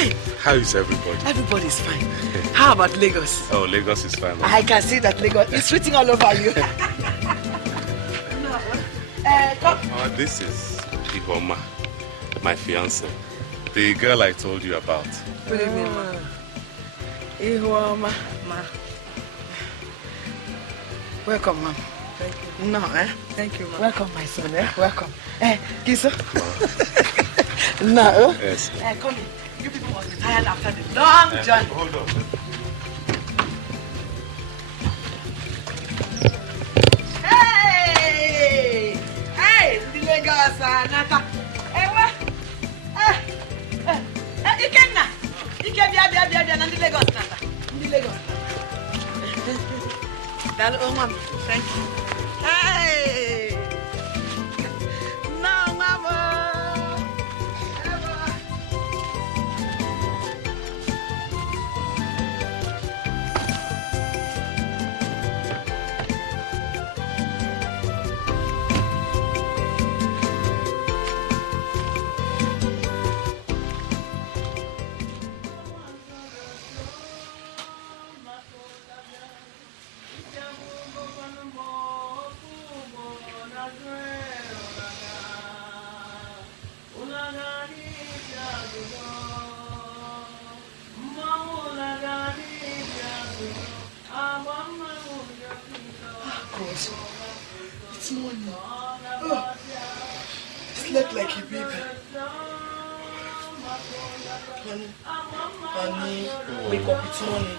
fine. How is everybody? Everybody's fine. How about Lagos? Oh, Lagos is fine. I can see that Lagos is written all over you. Come. This is Chioma, my fiancée. The girl I told you about. Good evening, ma. Chioma, ma. Welcome, ma'am. Thank you. No, Thank you, ma'am. Welcome, my son, Welcome. Kiso. No. Yes. Come in. You people must be tired after the long journey. Hold on. Hey! Hey! The Lagos, Nata. What? Iyke na. Iyke bia, na the Lagos, Nata. The Lagos. That mom. Thank you. Hey! No, mama. It's morning. Oh, slept like a baby. Honey, wake up, it's morning.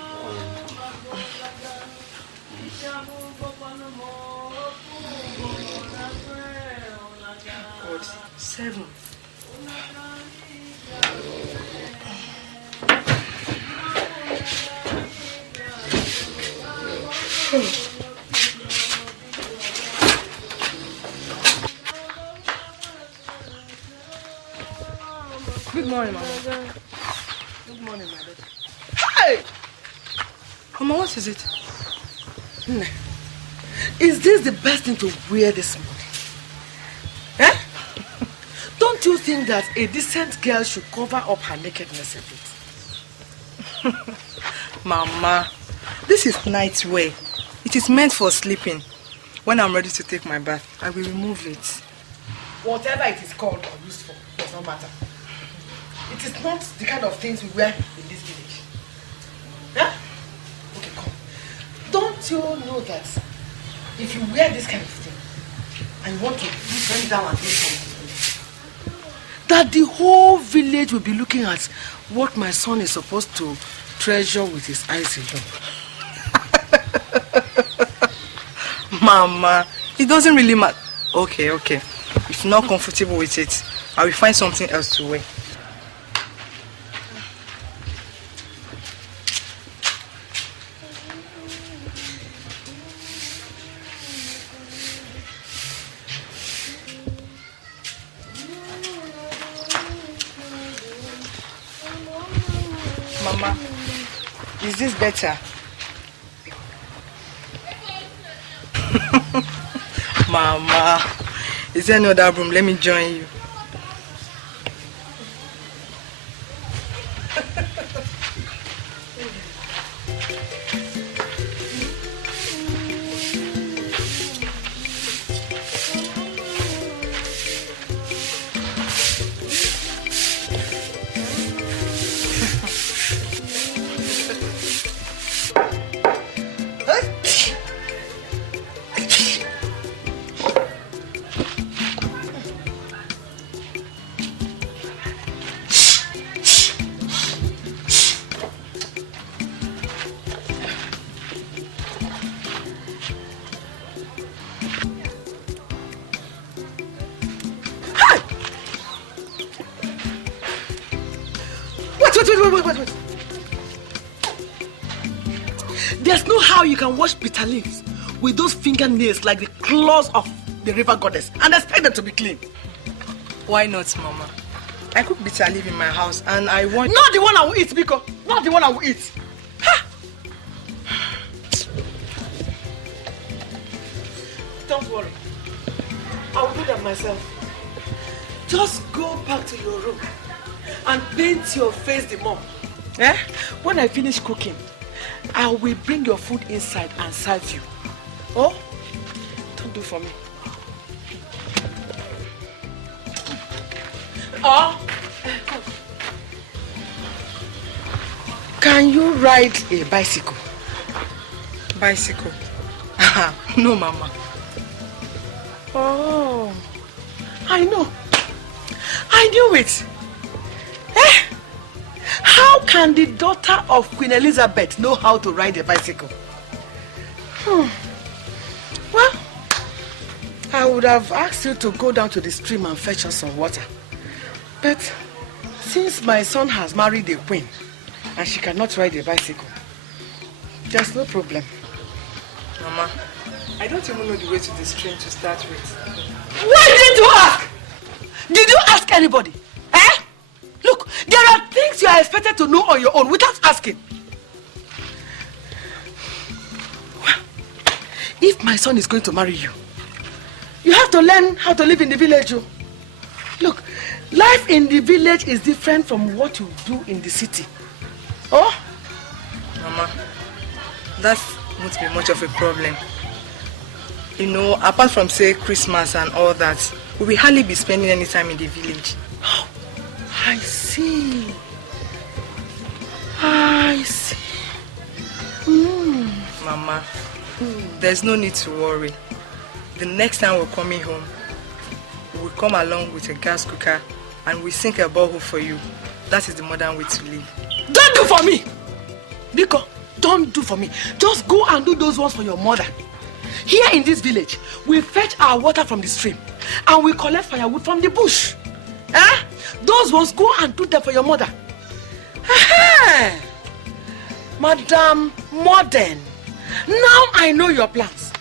God, 7. Good morning, Mama. Good morning, my daughter. Hey! Mama, what is it? Is this the best thing to wear this morning? Eh? Don't you think that a decent girl should cover up her nakedness a bit? Mama, this is night wear. It is meant for sleeping. When I'm ready to take my bath, I will remove it. Whatever it is called or used for, does not matter. It is not the kind of things we wear in this village. Huh? Okay, come. Don't you know that if you wear this kind of thing and you want to bend down and do something, that the whole village will be looking at what my son is supposed to treasure with his eyes alone? Mama, it doesn't really matter. Okay. If you're not comfortable with it, I will find something else to wear. Mama, is this better? Mama, is there no other room? Let me join you. Wait. There's no how you can wash bitter leaves with those fingernails like the claws of the river goddess and expect them to be clean. Why not, Mama? I cook bitter leaf in my house and I want... Not the one I will eat, Biko. Not the one I will eat. Ha! Don't worry. I will do that myself. Just go back to your room and paint your face the more. Eh? When I finish cooking, I will bring your food inside and serve you. Oh? Don't do for me. Oh? Can you ride a bicycle? Bicycle? No, Mama. Oh, I know. I knew it. Eh? How can the daughter of Queen Elizabeth know how to ride a bicycle? Well, I would have asked you to go down to the stream and fetch us some water. But since my son has married a queen and she cannot ride a bicycle, there's no problem. Mama, I don't even know the way to the stream to start with. Why didn't you ask? Did you ask anybody? Eh? Look, there are things you are expected to know on your own without asking. Well, if my son is going to marry you, you have to learn how to live in the village. Oh. Look, life in the village is different from what you do in the city. Oh? Mama, that won't be much of a problem. You know, apart from, say, Christmas and all that, we will hardly be spending any time in the village. Oh, I see. I see. Mama, there's no need to worry. The next time we're coming home, we'll come along with a gas cooker and we sink a borehole for you. That is the modern way to live. Don't do for me! Biko, don't do for me. Just go and do those ones for your mother. Here in this village, we fetch our water from the stream and we collect firewood from the bush. Eh? Those ones, go and do them for your mother. Madam Modern, now I know your plans.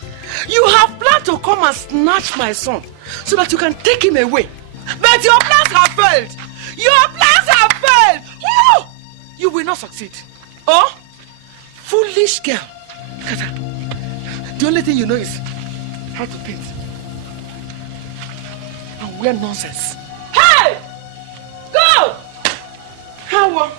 You have planned to come and snatch my son so that you can take him away. But your plans have failed. Your plans have failed. Woo! You will not succeed. Oh? Foolish girl. Kata, the only thing you know is how to paint and wear nonsense. Hey! Go! How?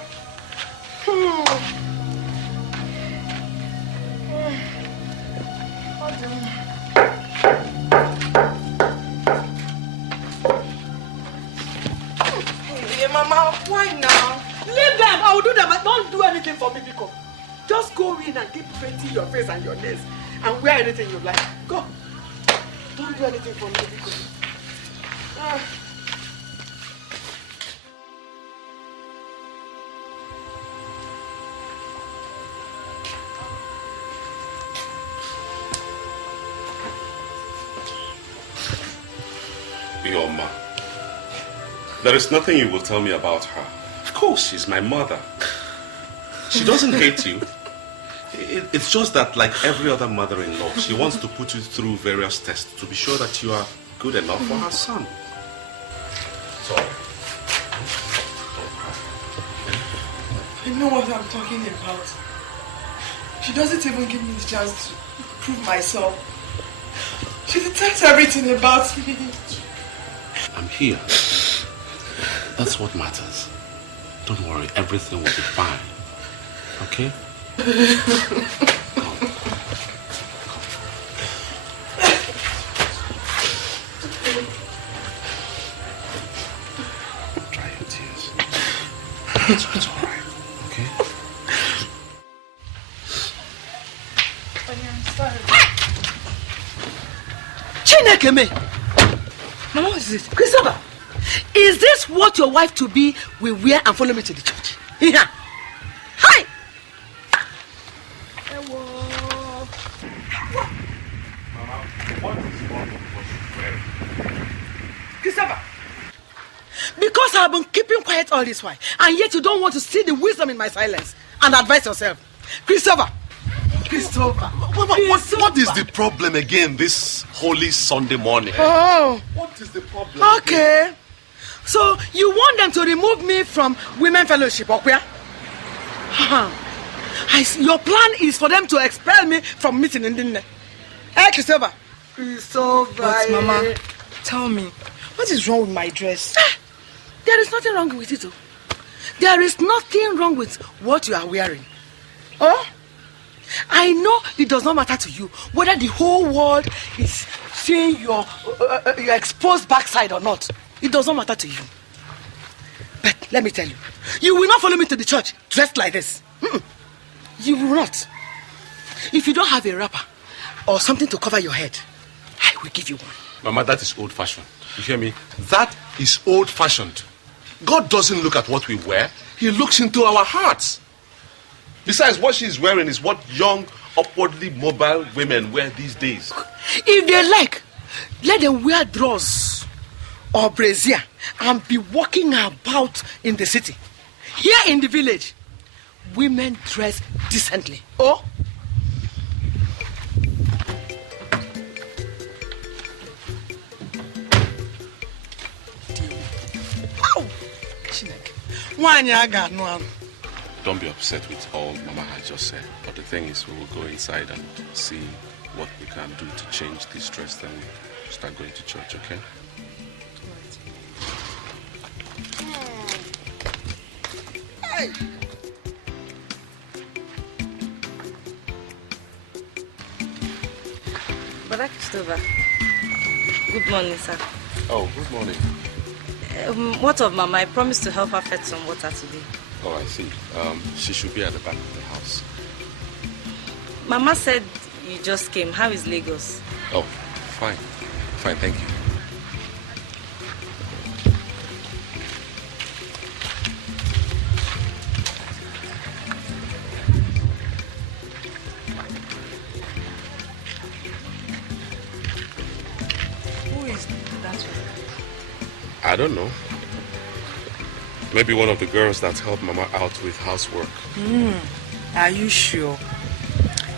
Hey, Mama, why now? Leave them. I will do them. Don't do anything for me, Biko. Just go in and keep painting your face and your nails and wear anything you like. Go. Don't do anything for me, Biko. Your ma. There is nothing you will tell me about her. Of course, she's my mother. She doesn't hate you. It's just that, like every other mother-in-law, she wants to put you through various tests to be sure that you are good enough for her son. Sorry. I know what I'm talking about. She doesn't even give me the chance to prove myself. She detects everything about me. I'm here. That's what matters. Don't worry, everything will be fine. Okay? Come. Dry your tears. It's all right. Okay? Chineke me! Mama, what is it? Christopher, is this what your wife-to-be will wear and follow me to the church? Yeah. Hi! Christopher, because I've been keeping quiet all this while, and yet you don't want to see the wisdom in my silence and advise yourself. Christopher! What is the problem again this holy Sunday morning? Oh. What is the problem? Okay. Again? So you want them to remove me from women fellowship, okay? Your plan is for them to expel me from meeting in the Hey, Christopher. But Mama, tell me, what is wrong with my dress? There is nothing wrong with it. There is nothing wrong with what you are wearing. Oh? I know it does not matter to you whether the whole world is seeing your exposed backside or not. It does not matter to you. But let me tell you, you will not follow me to the church dressed like this. You will not. If you don't have a wrapper or something to cover your head, I will give you one. Mama, that is old-fashioned. You hear me? That is old-fashioned. God doesn't look at what we wear. He looks into our hearts. Besides, what she's wearing is what young, upwardly mobile women wear these days. If they like, let them wear drawers or brassiere and be walking about in the city. Here in the village, women dress decently. Oh? Don't be upset with all Mama has just said. But the thing is, we will go inside and see what we can do to change this dress. Then we start going to church, okay? Hey. Brother Christopher, good morning, sir. Oh, good morning. What of Mama? I promised to help her fetch some water today. Oh, I see. She should be at the back of the house. Mama said you just came. How is Lagos? Oh, fine. Fine, thank you. Who is that one? I don't know. Maybe one of the girls that helped Mama out with housework. Are you sure?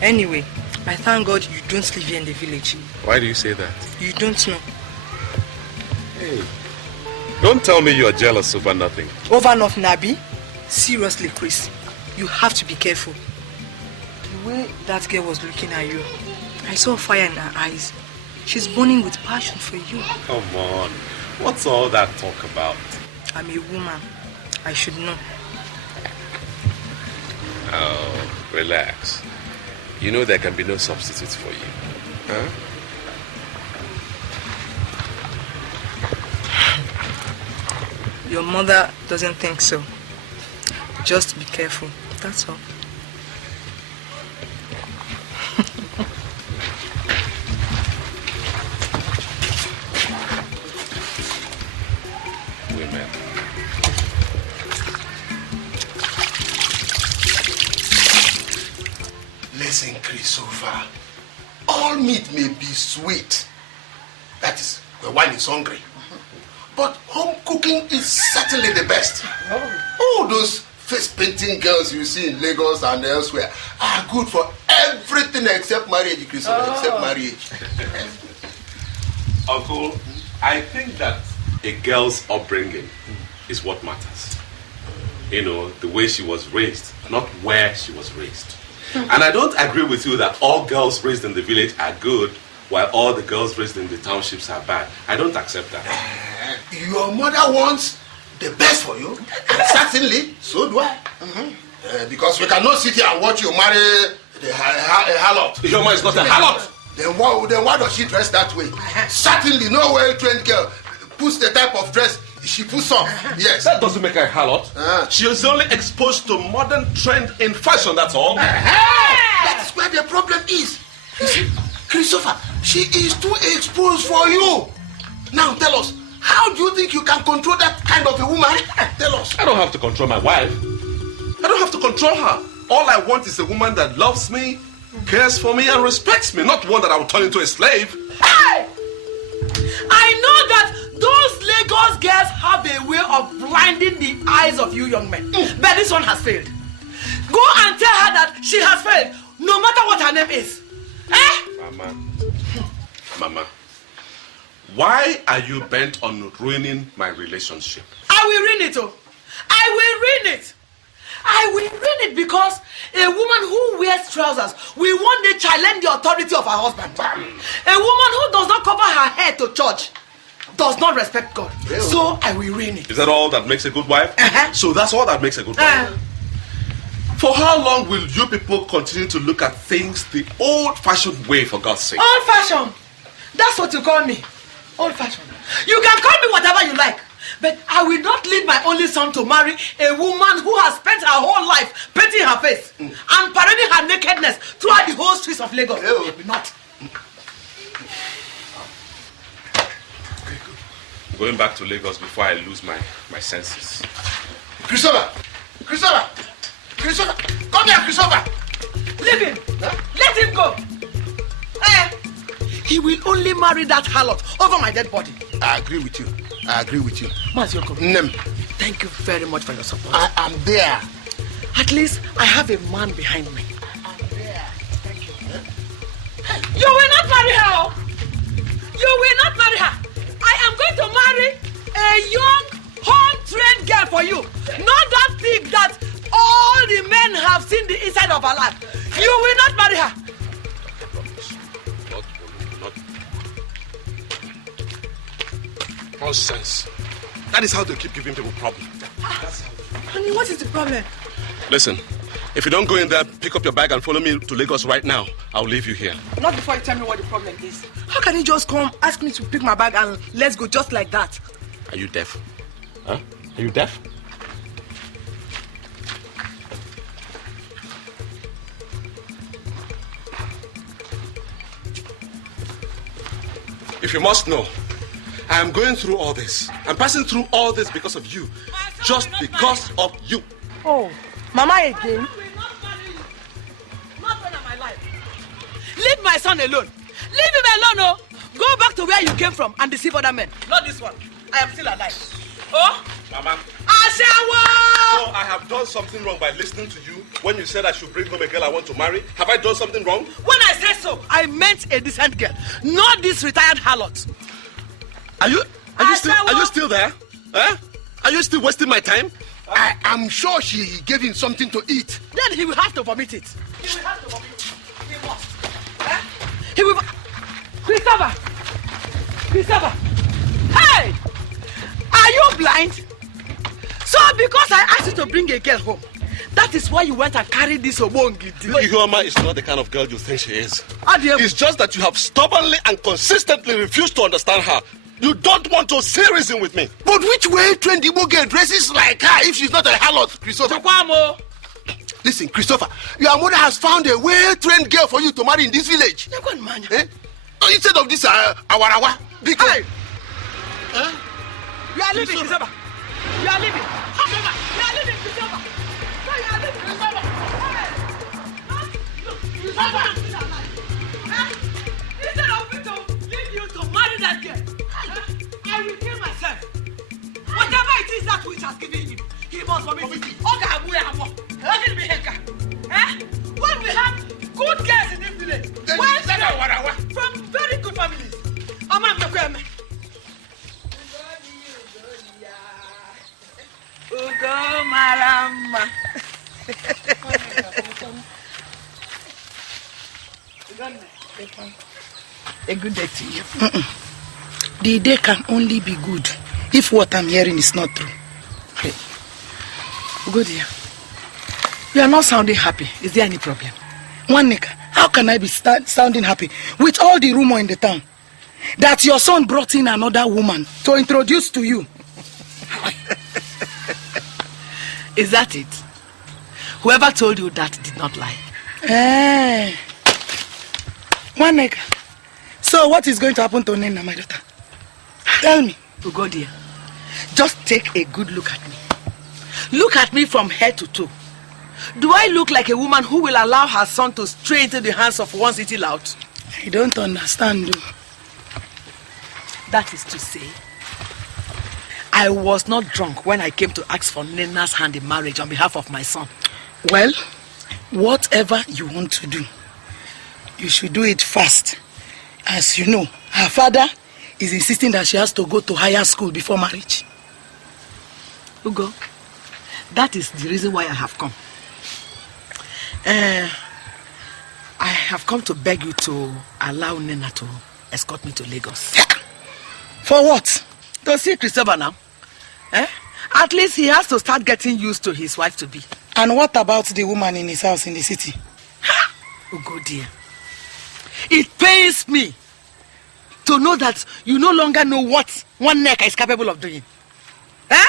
Anyway, I thank God you don't live here in the village. Why do you say that? You don't know. Hey, don't tell me you are jealous over nothing. Over nothing, Abi? Seriously, Chris, you have to be careful. The way that girl was looking at you, I saw fire in her eyes. She's burning with passion for you. Come on. What's all that talk about? I'm a woman. I should know. Oh, relax. You know there can be no substitutes for you. Huh? Your mother doesn't think so. Just be careful. That's all. Women. Listen, Christopher. All meat may be sweet. That is, when one is hungry. But home cooking is certainly the best. All those face-painting girls you see in Lagos and elsewhere are good for everything except marriage, Christopher, except marriage. Uncle, I think that a girl's upbringing is what matters. You know, the way she was raised, not where she was raised. And I don't agree with you that all girls raised in the village are good, while all the girls raised in the townships are bad. I don't accept that. Your mother wants the best for you. Certainly, so do I. Because we cannot sit here and watch you marry a harlot. Chioma is not a harlot. Then why does she dress that way? Certainly, no well-trained girl puts the type of dress she puts on. Yes. That doesn't make her a harlot. She is only exposed to modern trend in fashion, that's all. That is where the problem is. You see, Christopher, she is too exposed for you. Now tell us, how do you think you can control that kind of a woman? Tell us. I don't have to control my wife. I don't have to control her. All I want is a woman that loves me, cares for me, and respects me, not one that I will turn into a slave. Hey! I know that those Lagos girls have a way of blinding the eyes of you young men. But this one has failed. Go and tell her that she has failed, no matter what her name is. Eh? Mama, why are you bent on ruining my relationship? I will ruin it, oh. I will ruin it. I will ruin it because a woman who wears trousers will one day challenge the authority of her husband. A woman who does not cover her head to church does not respect God. So I will ruin it. Is that all that makes a good wife? So that's all that makes a good wife? For how long will you people continue to look at things the old-fashioned way, for God's sake? Old-fashioned? That's what you call me. Old-fashioned. You can call me whatever you like. But I will not leave my only son to marry a woman who has spent her whole life painting her face and parading her nakedness throughout the whole streets of Lagos. I will not. I'm going back to Lagos before I lose my senses. Christopher! Christopher! Christopher! Come here, Christopher! Leave him! Huh? Let him go! He will only marry that harlot over my dead body. I agree with you. Mazioko, thank you very much for your support. I am there. At least I have a man behind me. I'm there. Thank you. You will not marry her. You will not marry her. I am going to marry a young, home-trained girl for you. Not that pig that all the men have seen the inside of her life. You will not marry her. Nonsense. That is how they keep giving people problems. Honey, what is the problem? Listen, if you don't go in there, pick up your bag and follow me to Lagos right now, I'll leave you here. Not before you tell me what the problem is. How can you just come, ask me to pick my bag and let's go just like that? Are you deaf? Huh? Are you deaf? If you must know, I am going through all this. I'm passing through all this because of you. Just because of you. Oh, Mama again? Not when I'm alive. Leave my son alone. Leave him alone, oh. Go back to where you came from and deceive other men. Not this one. I am still alive. Oh? Mama. Ashawo! So I have done something wrong by listening to you when you said I should bring home a girl I want to marry. Have I done something wrong? When I said so, I meant a decent girl, not this retired harlot. Are you still there? Huh? Are you still wasting my time? I am sure she gave him something to eat. Then he will have to vomit it. He will have to vomit it. He must. He will. Christopher! Hey! Are you blind? So because I asked you to bring a girl home, that is why you went and carried this obongi. Chioma is not the kind of girl you think she is. Adieu. It's just that you have stubbornly and consistently refused to understand her. You don't want to say reason with me. But which way trained Igbo girl dresses like her if she's not a harlot, Christopher? Listen, Christopher, your mother has found a well-trained girl for you to marry in this village. Eh? Instead of this awarawa. Because... Hey! Huh? You are leaving, Christopher. You are leaving. You are leaving, Christopher. No, you are leaving, Christopher. Hey! Look, Christopher. Instead of me to leave you to marry that girl, I will kill myself. Whatever it is that which has given him, he must vomit it. When we have good girls in this village, from very good families. Ugo Marama. A good day to you. The day can only be good if what I'm hearing is not true. Hey. Good dear. You are not sounding happy. Is there any problem? One nigga, how can I be sounding happy with all the rumor in the town that your son brought in another woman to introduce to you? Is that it? Whoever told you that did not lie. One nigga. So what is going to happen to Nina, my daughter? Tell me. Ugo dear, just take a good look at me. Look at me from head to toe. Do I look like a woman who will allow her son to stray into the hands of one city lout? I don't understand. That is to say, I was not drunk when I came to ask for Nina's hand in marriage on behalf of my son. Well, whatever you want to do, you should do it fast. As you know, her father is insisting that she has to go to higher school before marriage. Ugo, that is the reason why I have come. I have come to beg you to allow Nina to escort me to Lagos. For what? To see Christopher now. Eh? At least he has to start getting used to his wife to be. And what about the woman in his house in the city? Oh, go dear. It pains me to know that you no longer know what one neck is capable of doing. Eh?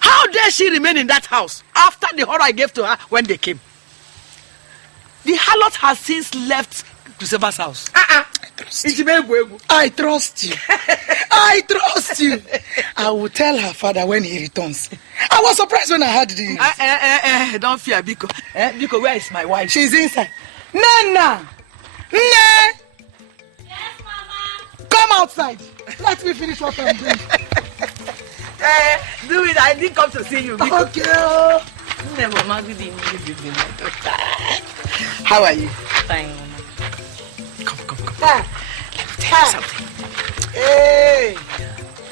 How dare she remain in that house after the horror I gave to her when they came? The harlot has since left Christopher's house. I trust you. I trust you. I will tell her father when he returns. I was surprised when I heard the news. Don't fear, Biko. Biko, where is my wife? She's inside. Nana! Nana! Yes, Mama. Come outside. Let me finish what I'm doing. Do it. I didn't come to see you, Biko. Okay. No, Mama, good evening. How are you? Fine, Mama. Let me tell you something. Hey!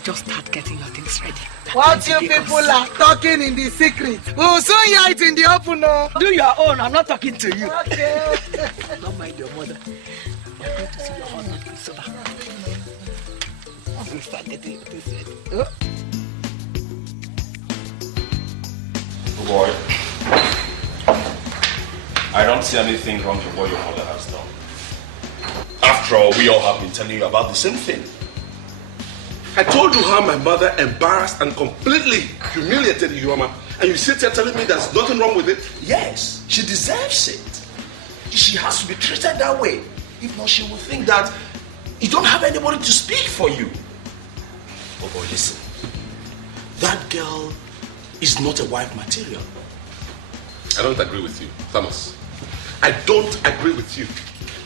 Just start getting your things ready. What you people are talking in the secret? We'll soon hear it in the open. No? Do your own. I'm not talking to you. Okay. Don't mind your mother. You're going to see your husband, Christopher. We'll start getting your things ready. Oh. Boy, I don't see anything wrong with what your mother has done. After all, we all have been telling you about the same thing. I told you how my mother embarrassed and completely humiliated Chioma, and you sit here telling me there's nothing wrong with it? Yes, she deserves it. She has to be treated that way. If not, she will think that you don't have anybody to speak for you. Oh boy, listen. That girl is not a wife material. I don't agree with you, Thomas. I don't agree with you.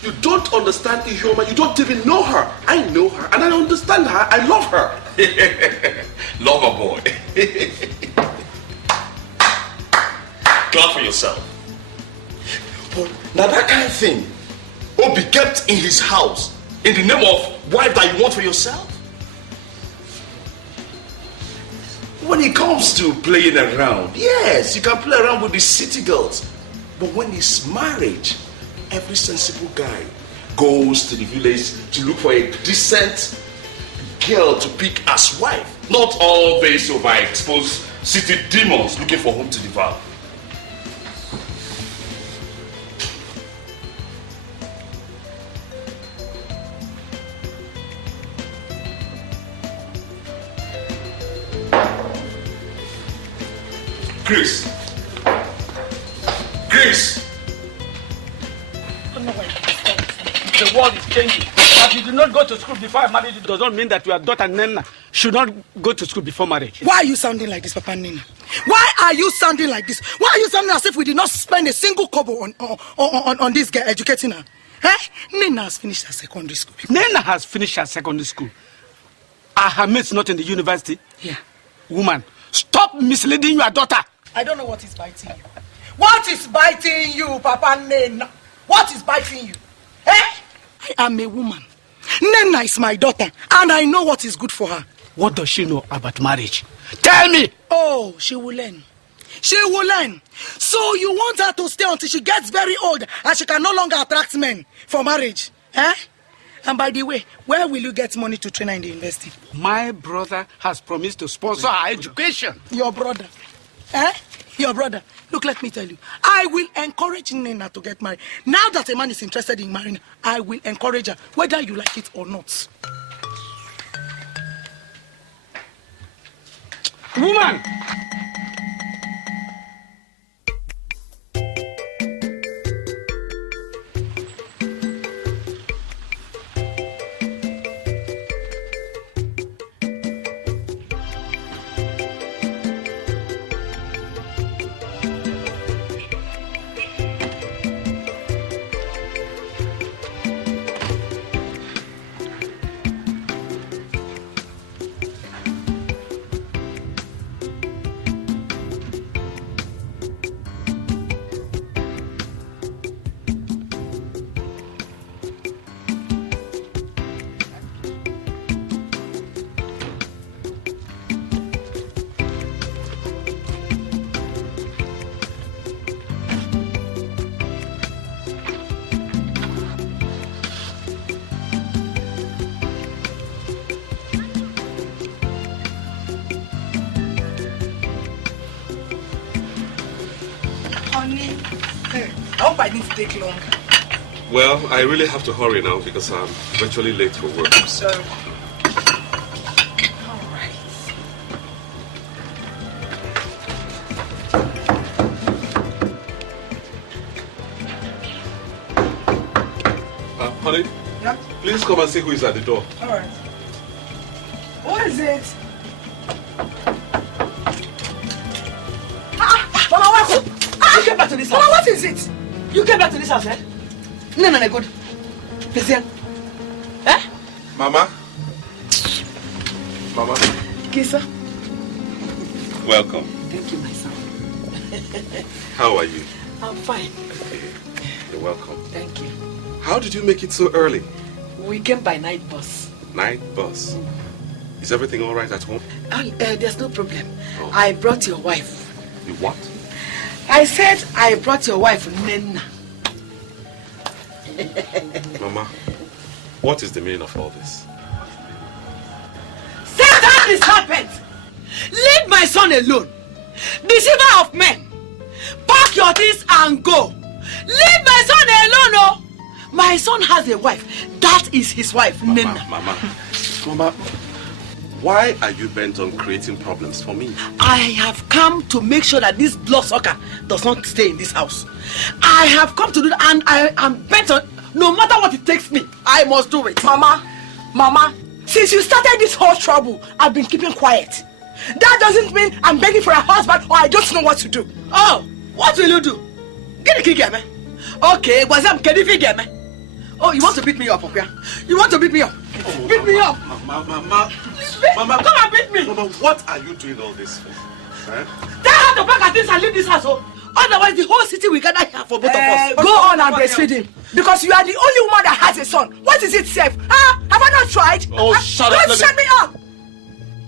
You don't understand Chioma. You don't even know her. I know her and I understand her. I love her. Love her, boy. Clap for yourself. But now that kind of thing will be kept in his house in the name of wife that you want for yourself. When it comes to playing around, yes, you can play around with the city girls. But when it's marriage, every sensible guy goes to the village to look for a decent girl to pick as wife. Not all these overexposed city demons looking for whom to devour. Chris. The world is changing. That you did not go to school before I married you does not mean that your daughter Nena should not go to school before marriage. Why are you sounding like this, Papa Nina? Why are you sounding like this? Why are you sounding as if we did not spend a single kobo on this girl educating her? Eh? Nena has finished her secondary school. Nena has finished her secondary school. Are her mates not in the university? Yeah. Woman, stop misleading your daughter. I don't know what is biting you. What is biting you, Papa Nena? What is biting you? Eh? I am a woman. Nena is my daughter, and I know what is good for her. What does she know about marriage? Tell me! Oh, she will learn. She will learn. So you want her to stay until she gets very old and she can no longer attract men for marriage? Eh? And by the way, where will you get money to train her in the university? My brother has promised to sponsor her education. Your brother? Eh? Your brother. Look, let me tell you. I will encourage Nena to get married. Now that a man is interested in marrying her, I will encourage her, whether you like it or not. Woman! Honey, I hope I didn't take long. Well, I really have to hurry now because I'm virtually late for work. So, Honey, yeah? please come and see who is at the door. All right. What is it? Mama, welcome. You came back to this house. Mama, what is it? You came back to this house, eh? No, good. Listen. Eh? Mama? Mama? Kisa. Welcome. Thank you, my son. How are you? I'm fine. You're welcome. Thank you. How did you make it so early? We came by night bus. Night bus. Is everything all right at home? There's no problem. Oh. I brought your wife. You what? I said I brought your wife, Nenna. Mama, what is the meaning of all this? Satan is serpent! Leave my son alone. Deceiver of men. Pack your things and go. Leave my son alone, oh! My son has a wife. That is his wife, Nenna. Mama, why are you bent on creating problems for me? I have come to make sure that this bloodsucker does not stay in this house. I have come to do that, and I am bent on, no matter what it takes me, I must do it. Mama, since you started this whole trouble, I've been keeping quiet. That doesn't mean I'm begging for a husband or I don't know what to do. Oh, what will you do? Get the key, man. Okay, was I'm getting the man. Oh, you want to beat me up, okay? You want to beat me up? Oh, beat me up. Mama, come and beat me. Mama, what are you doing all this for? Huh? Tell her to pack her things and leave this house, oh. Otherwise, the whole city will gather here for both of us. Go on and breastfeed him. Because you are the only woman that has a son. What is it, safe? Huh? Have I not tried? Oh, shut up. Don't shut me up.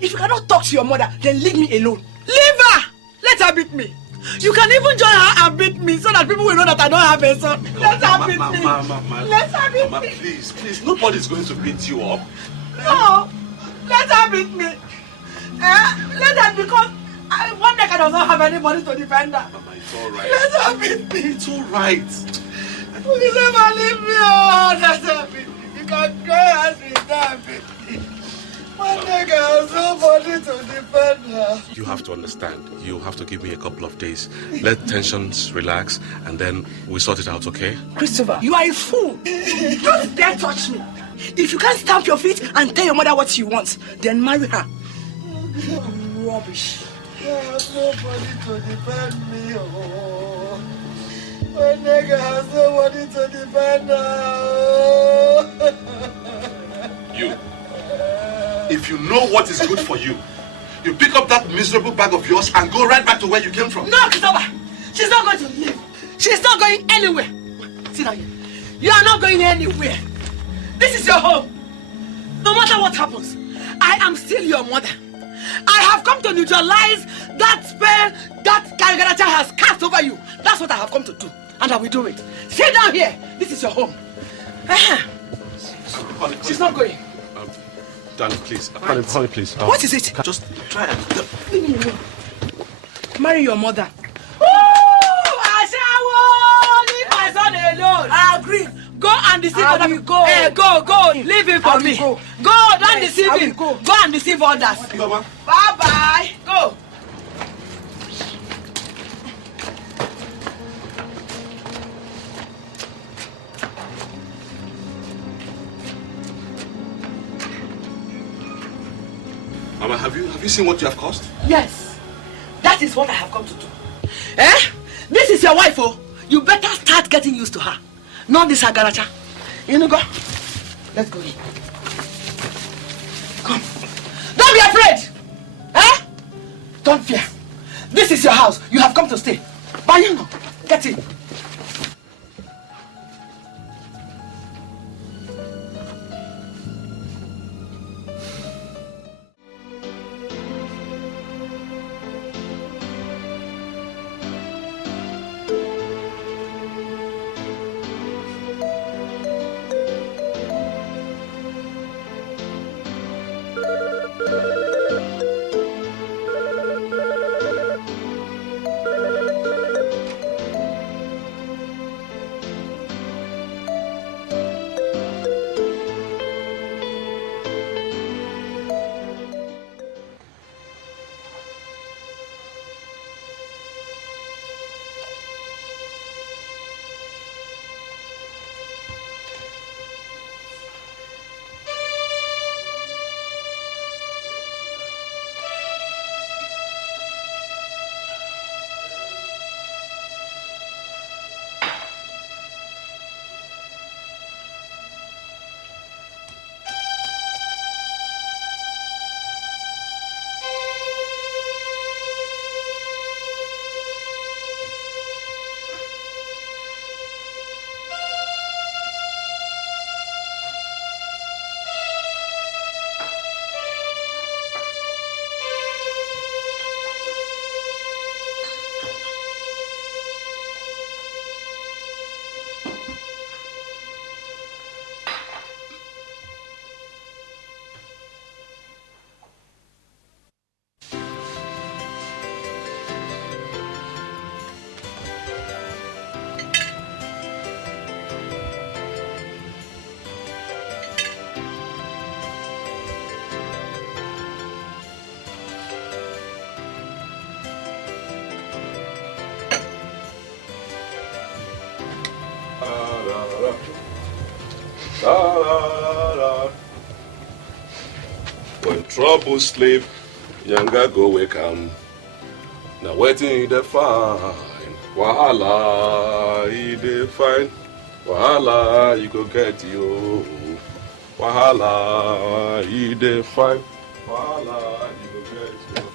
If you cannot talk to your mother, then leave me alone. Leave her. Let her beat me. You can even join her and beat me so that people will know that I don't have a son. Let her beat me. Let her beat me. Please, nobody's going to beat you up. No, let her beat me. Let her, because one day I does not have anybody to defend her. Mama, it's all right. Let her beat me. It's all right. Please never leave me. Oh, let her beat me. You can cry as we die, beat me. One day has nobody to defend her. You have to understand. You have to give me a couple of days. Let tensions relax, and then we sort it out, okay? Christopher, you are a fool. Don't dare touch me. If you can't stamp your feet and tell your mother what she wants, then marry her. Rubbish. There's nobody to defend me. Oh. My nigga has nobody to defend her. You. If you know what is good for you, you pick up that miserable bag of yours and go right back to where you came from. No, Christopher. She's not going to leave. She's not going anywhere. Sit down here. You are not going anywhere. This is your home. No matter what happens, I am still your mother. I have come to neutralize that spell that Calgaracha has cast over you. That's what I have come to do. And I will do it. Sit down here. This is your home. She's not going. Danny, please. Honey, please. What is it? Just try and... Leave me alone. Marry your mother. Leave my son alone. I agree. Go and deceive other people. Go. Go. Leave him for me. Go. Don't deceive him. Go and deceive others. Mama. Bye. Go. Mama, have you seen what you have caused? Yes. That is what I have come to do. This is your wife, oh. You better start getting used to her. Not this Agaracha. You know, go. Let's go in. Come. Don't be afraid. Don't fear. This is your house. You have come to stay. Bayingo, get in. La, la, la. When trouble sleep, younger go wake 'em. Now waiting they find wahala, they find wahala, you go get you. Wahala, they find wahala, you go get you.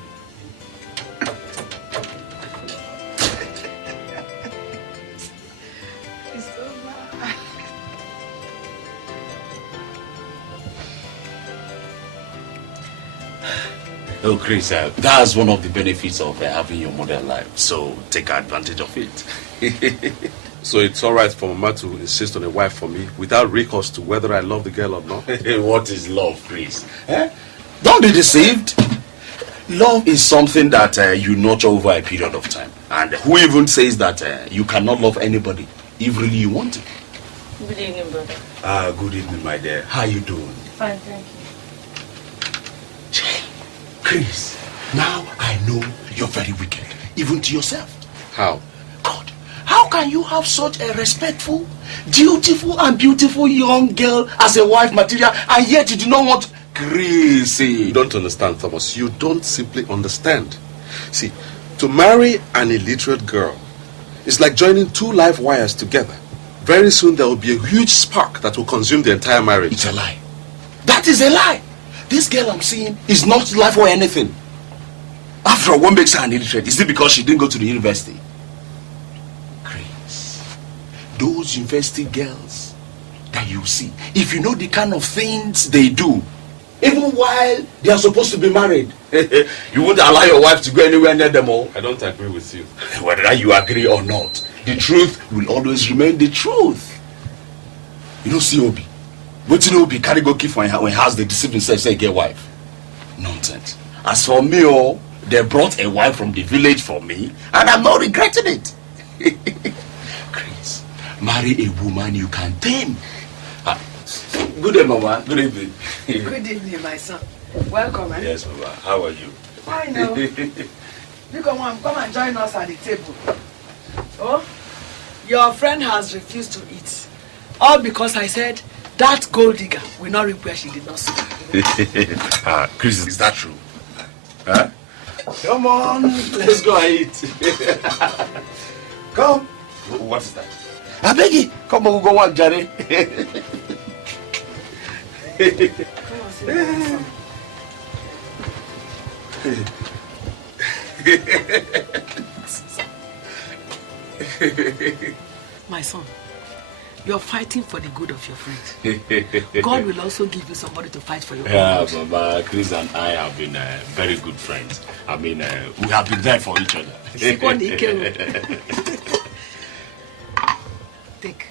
Oh, Chris, that's one of the benefits of having your model life. So take advantage of it. So it's all right for Mama to insist on a wife for me without recourse to whether I love the girl or not? What is love, Chris? Don't be deceived. Love is something that you nurture over a period of time. And who even says that you cannot love anybody if really you want to? Good evening, brother. Good evening, my dear. How you doing? Fine, thank you. Chris, now I know you're very wicked, even to yourself. How? God, how can you have such a respectful, dutiful, and beautiful young girl as a wife material, and yet you do not want Chris? You don't understand, Thomas. You don't simply understand. See, to marry an illiterate girl is like joining two live wires together. Very soon there will be a huge spark that will consume the entire marriage. It's a lie. That is a lie. This girl I'm seeing is not life or anything. After all, what makes her an illiterate? Is it because she didn't go to the university? Chris, those university girls that you see, if you know the kind of things they do, even while they are supposed to be married, you won't allow your wife to go anywhere near them all. I don't agree with you. Whether you agree or not, the truth will always remain the truth. You don't see Obi. What you know, be carry go keep when house they deceive themselves say get wife. Nonsense. As for me, they brought a wife from the village for me, and I'm not regretting it. Chris, marry a woman you can tame. Good day, Mama. Good evening. Good evening, my son. Welcome, eh? Yes, Mama. How are you? Fine, no. You come and join us at the table. Oh, your friend has refused to eat. All because I said that gold digger will not reap where she did not sow. Chris, is that true? Huh? Come on, let's go and eat. Come. What is that? I beg you. Come on, we'll go walk, Jerry. Come on, sit down, my son, you're fighting for the good of your friend. God will also give you somebody to fight for your good. Mama, Chris and I have been very good friends. I mean, we have been there for each other. Take.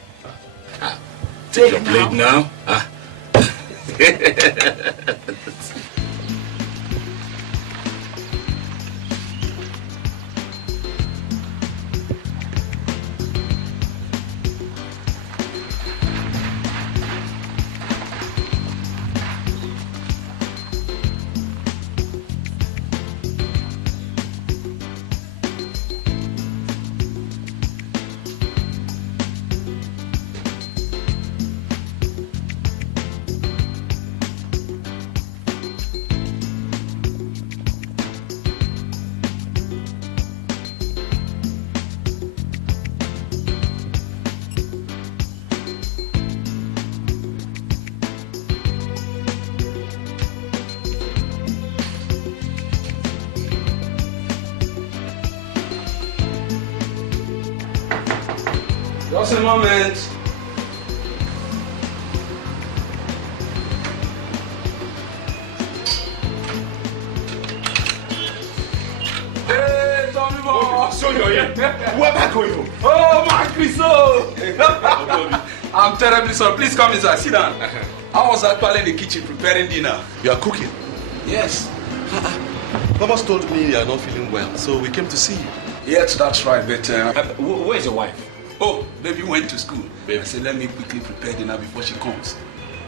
Take your plate now. Just a moment. Hey, Tommy boy. So you're here. Where am I going home? Oh, my Chris. I'm terribly sorry. Please come inside. Sit down. I was actually in the kitchen preparing dinner. You are cooking? Yes. Thomas told me you are not feeling well, so we came to see you. Yes, that's right. But where's your wife? Oh, baby went to school. Baby. I said, let me quickly prepare dinner before she comes.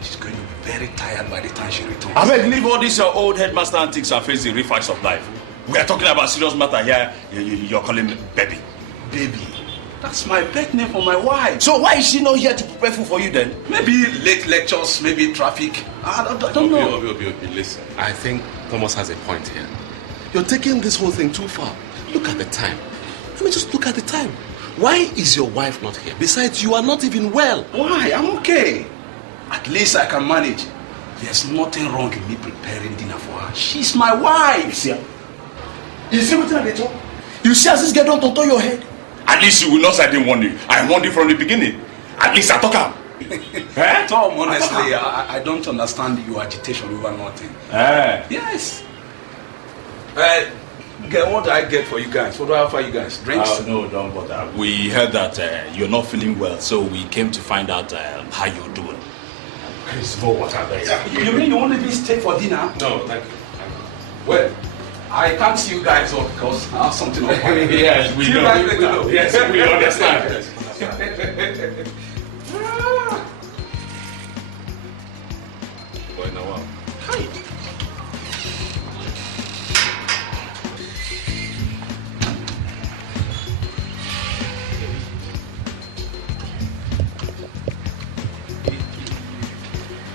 She's going to be very tired by the time she returns. I mean, leave all these your old headmaster antics and face the real facts of life. We are talking about serious matter here. You're calling me baby. Baby. That's my pet name for my wife. So why is she not here to prepare food for you then? Maybe late lectures, maybe traffic. I don't know. Obi, listen. I think Thomas has a point here. You're taking this whole thing too far. Look at the time. I mean, just look at the time. Why is your wife not here? Besides, you are not even well. Why? I'm okay. At least I can manage. There's nothing wrong in me preparing dinner for her. She's my wife. See, you see what I told? You see as this girl don't turn your head? At least you will not say I didn't warn you. I warned you from the beginning. At least I talk her. Tom, honestly, I don't understand your agitation over nothing. Yes. What do I get for you guys? What do I offer you guys? Drinks? No, don't bother. We heard that you're not feeling well, so we came to find out how you're doing. Chris, no water there. You mean you want to be stay for dinner? No, thank you. Well, I can't see you guys off because I have something on my mind. Yes, we know. Yes, we understand. Boy, now wow.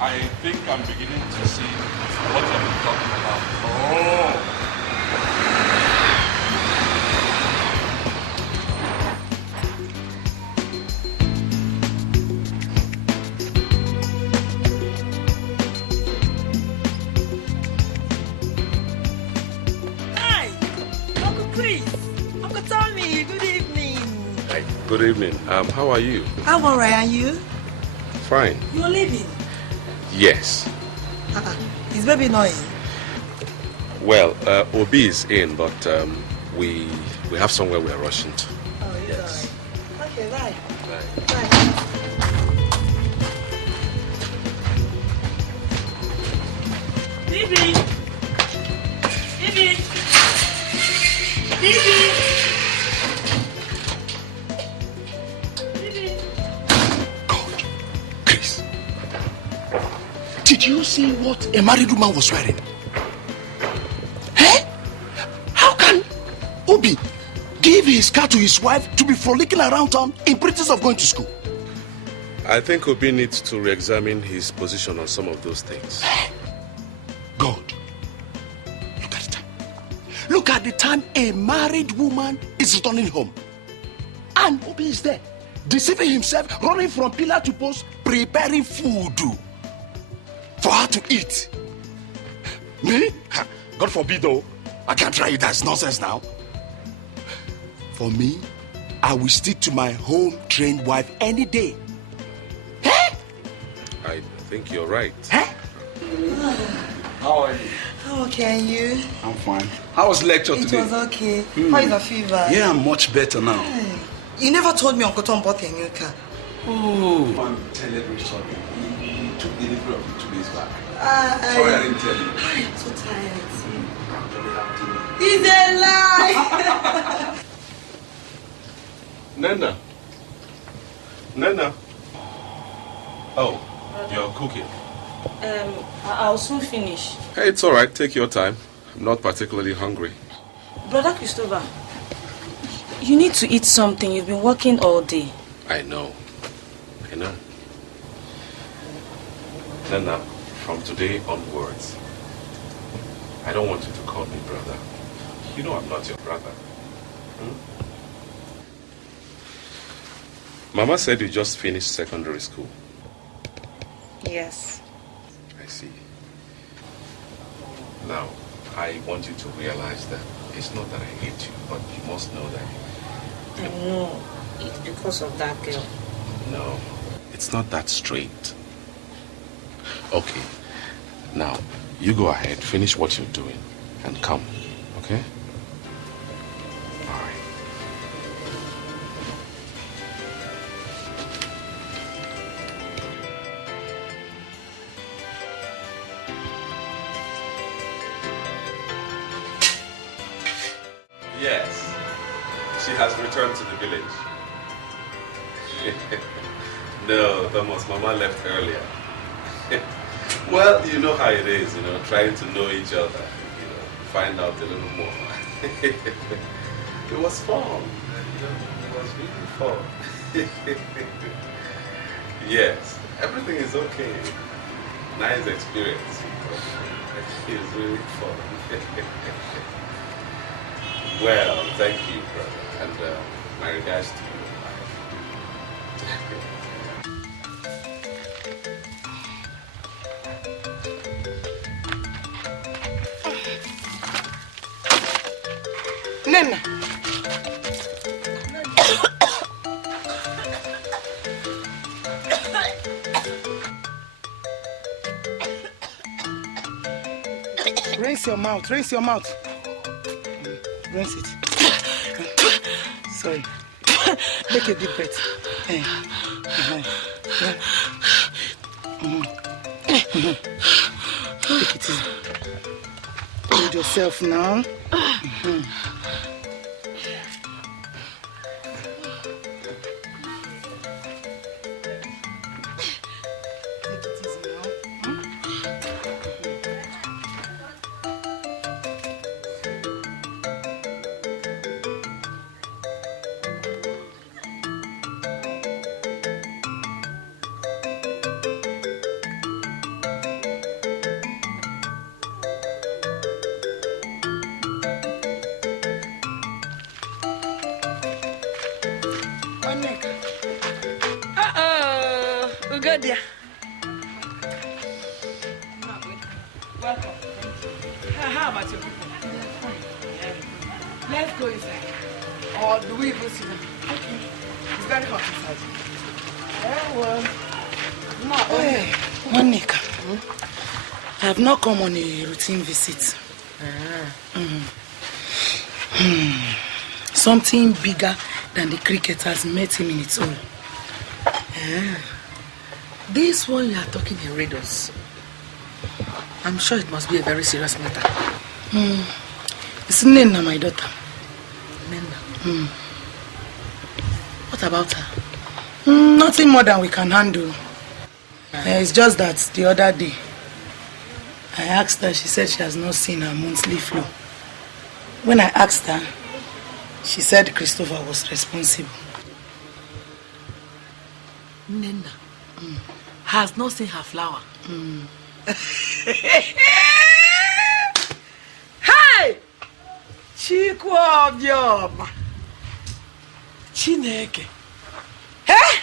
I think I'm beginning to see what you're talking about. Oh! Hi, Uncle Chris, Uncle Tommy, good evening. Hi, good evening. How are you? I'm alright, and you? Fine. You're leaving? Yes. Is baby not in? Well, Obi is in, but we have somewhere we're rushing to. Oh, yes. Right. Okay, bye. Bye. Bibi! Bibi! Bibi! Bibi! God, Chris. Did you see what a married woman was wearing? Hey? How can Obi give his car to his wife to be frolicking around town in pretense of going to school? I think Obi needs to re-examine his position on some of those things. God, look at the time. Look at the time a married woman is returning home. And Obi is there, deceiving himself, running from pillar to post, preparing food for her to eat. Me? God forbid though. I can't try it. That's nonsense now. For me, I will stick to my home-trained wife any day. Hey? I think you're right. Hey? How are you? Okay, and you? I'm fine. How was lecture today? It was okay. How is the fever? Yeah, I'm much better now. Hey. You never told me Uncle Tom bought a new car. Oh, I'm terribly sorry. He took delivery of it 2 days back. Sorry I didn't tell you. I'm so tired. It's a lie! Nana. Oh, you're cooking. I'll soon finish. Hey, it's all right. Take your time. I'm not particularly hungry. Brother Christopher, you need to eat something. You've been working all day. I know. Nana, from today onwards, I don't want you to call me brother. You know I'm not your brother. Mama said you just finished secondary school. Yes. I see. Now, I want you to realize that it's not that I hate you, but you must know that. I know. It's because of that girl. No, it's not that straight. Okay, now, you go ahead, finish what you're doing, and come, okay? All right. Yes, she has returned to the village. No, Thomas, Mama left earlier. Well, you know how it is, trying to know each other, find out a little more. It was fun, it was Beautiful. Yes, everything is okay. Nice experience. It is really fun. Well, thank you, brother. And my regards to you. Nena. Rinse your mouth, rinse your mouth. Rinse it. Sorry. Take a deep breath. Take it easy. Hold yourself now. Dear. Welcome. How about your people? Let's go inside. Or do we even see them? Okay. It's very hot inside. Hey, Monica. I have not come on a routine visit. Something bigger than the cricket has met him in its own. This one you are talking in riddles. I'm sure it must be a very serious matter. It's Nena, my daughter. Nena? What about her? Nothing more than we can handle. It's just that the other day, I asked her, she said she has not seen her monthly flow. When I asked her, she said Christopher was responsible. Nena has not seen her flower. Hey! Chikwuka! Chineke. Hey!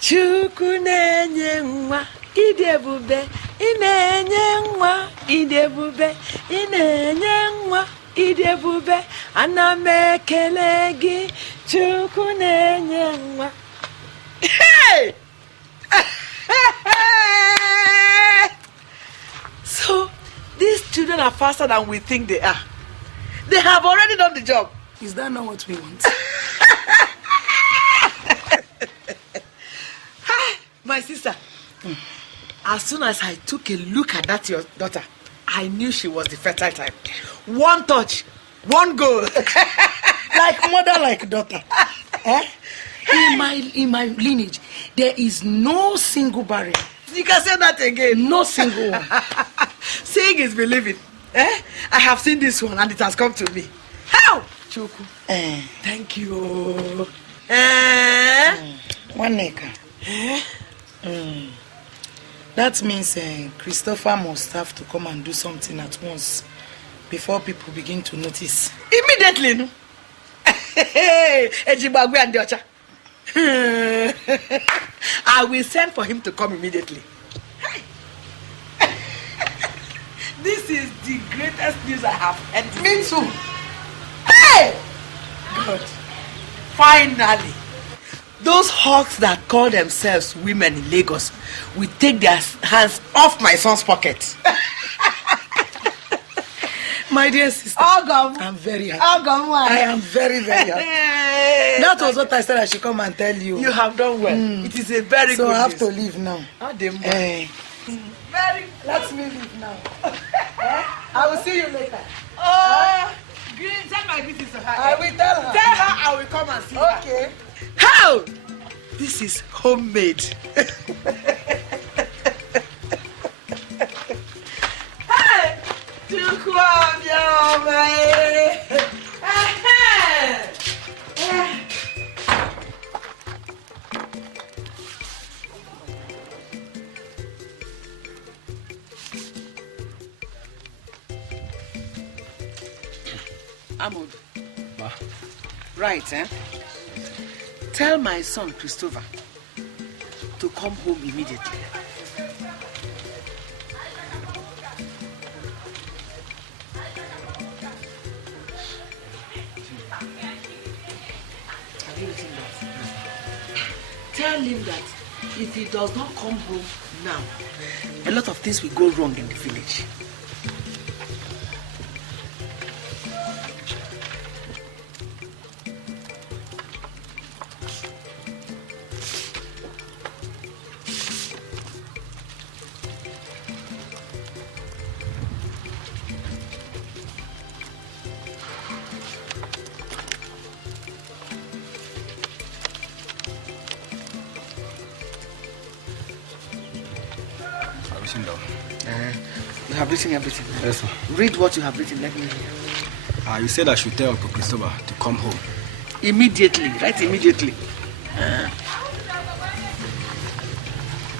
Chukwu na-enye nwa idebube, ị-na-enye nwa idebube, ị-na-enye nwa idebube, ana m ekele gị, Chukwu na-enye nwa. Hey! So, these children are faster than we think they are. They have already done the job. Is that not what we want? My sister, as soon as I took a look at that your daughter, I knew she was the fertile type. One touch, one goal. Like mother, like daughter. In my lineage, there is no single barrier. You can say that again. No single one. Seeing is believing. I have seen this one and it has come to me. How? Chuku. Thank you. One nigga. That means Christopher must have to come and do something at once before people begin to notice. Immediately, no? Ejibagwe and Diocha. I will send for him to come immediately. This is the greatest news I have heard. Me too. Hey! God. Finally. Those hawks that call themselves women in Lagos will take their hands off my son's pocket. My dear sister, I'm very happy. I am very, very happy. That was what I said I should come and tell you. You have done well. It is a very good So I have news. to leave now. Let me leave now. I will see you later. Oh, tell my greetings to her. I will tell her. Tell her I will come and see her. Okay. How? This is homemade. Hey! Chukwuka, Amod. Right, eh? Tell my son, Christopher, to come home immediately. Have you written that? Tell him that if he does not come home now, a lot of things will go wrong in the village. You have written everything. Yes, sir. Read what you have written. Let me hear. You said I should tell Uncle Christopher to come home. Immediately. Right immediately.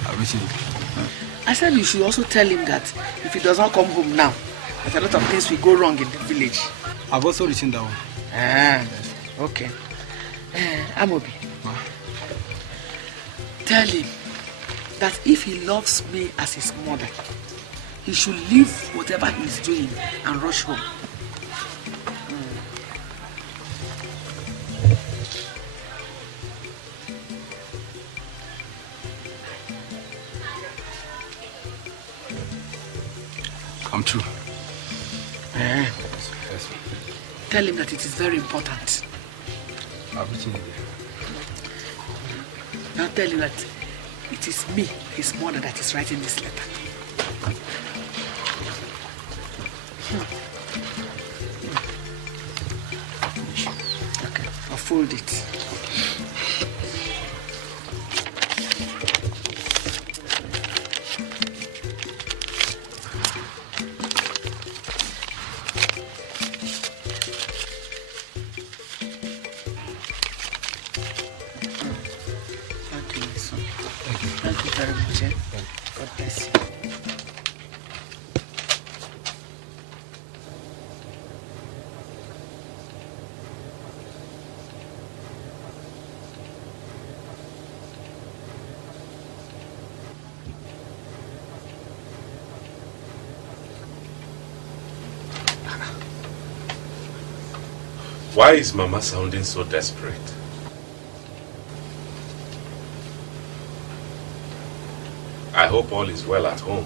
I've written it. I said you should also tell him that if he does not come home now, that a lot of things will go wrong in the village. I've also written that one. Okay. Amobi. Tell him that if he loves me as his mother, he should leave whatever he's doing and rush home. Come true. Yes. Tell him that it is very important. I've written it there. Now tell him that it is me, his mother, that is writing this letter. Okay, I'll fold it. Thank you, my son. Thank you very much. God bless you. Why is Mama sounding so desperate? I hope all is well at home.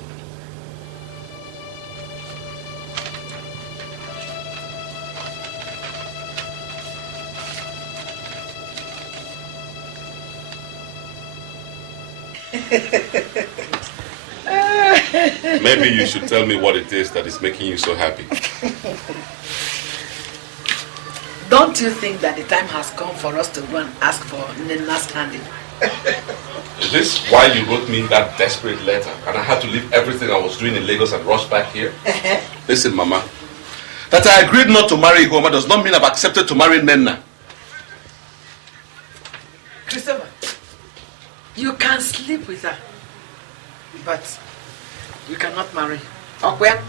Maybe you should tell me what it is that is making you so happy. Don't you think that the time has come for us to go and ask for Nna's hand? Is this why you wrote me that desperate letter and I had to leave everything I was doing in Lagos and rush back here? Listen, Mama, that I agreed not to marry Igoma does not mean I've accepted to marry Nna. Christopher, you can sleep with her, but you cannot marry. Okay?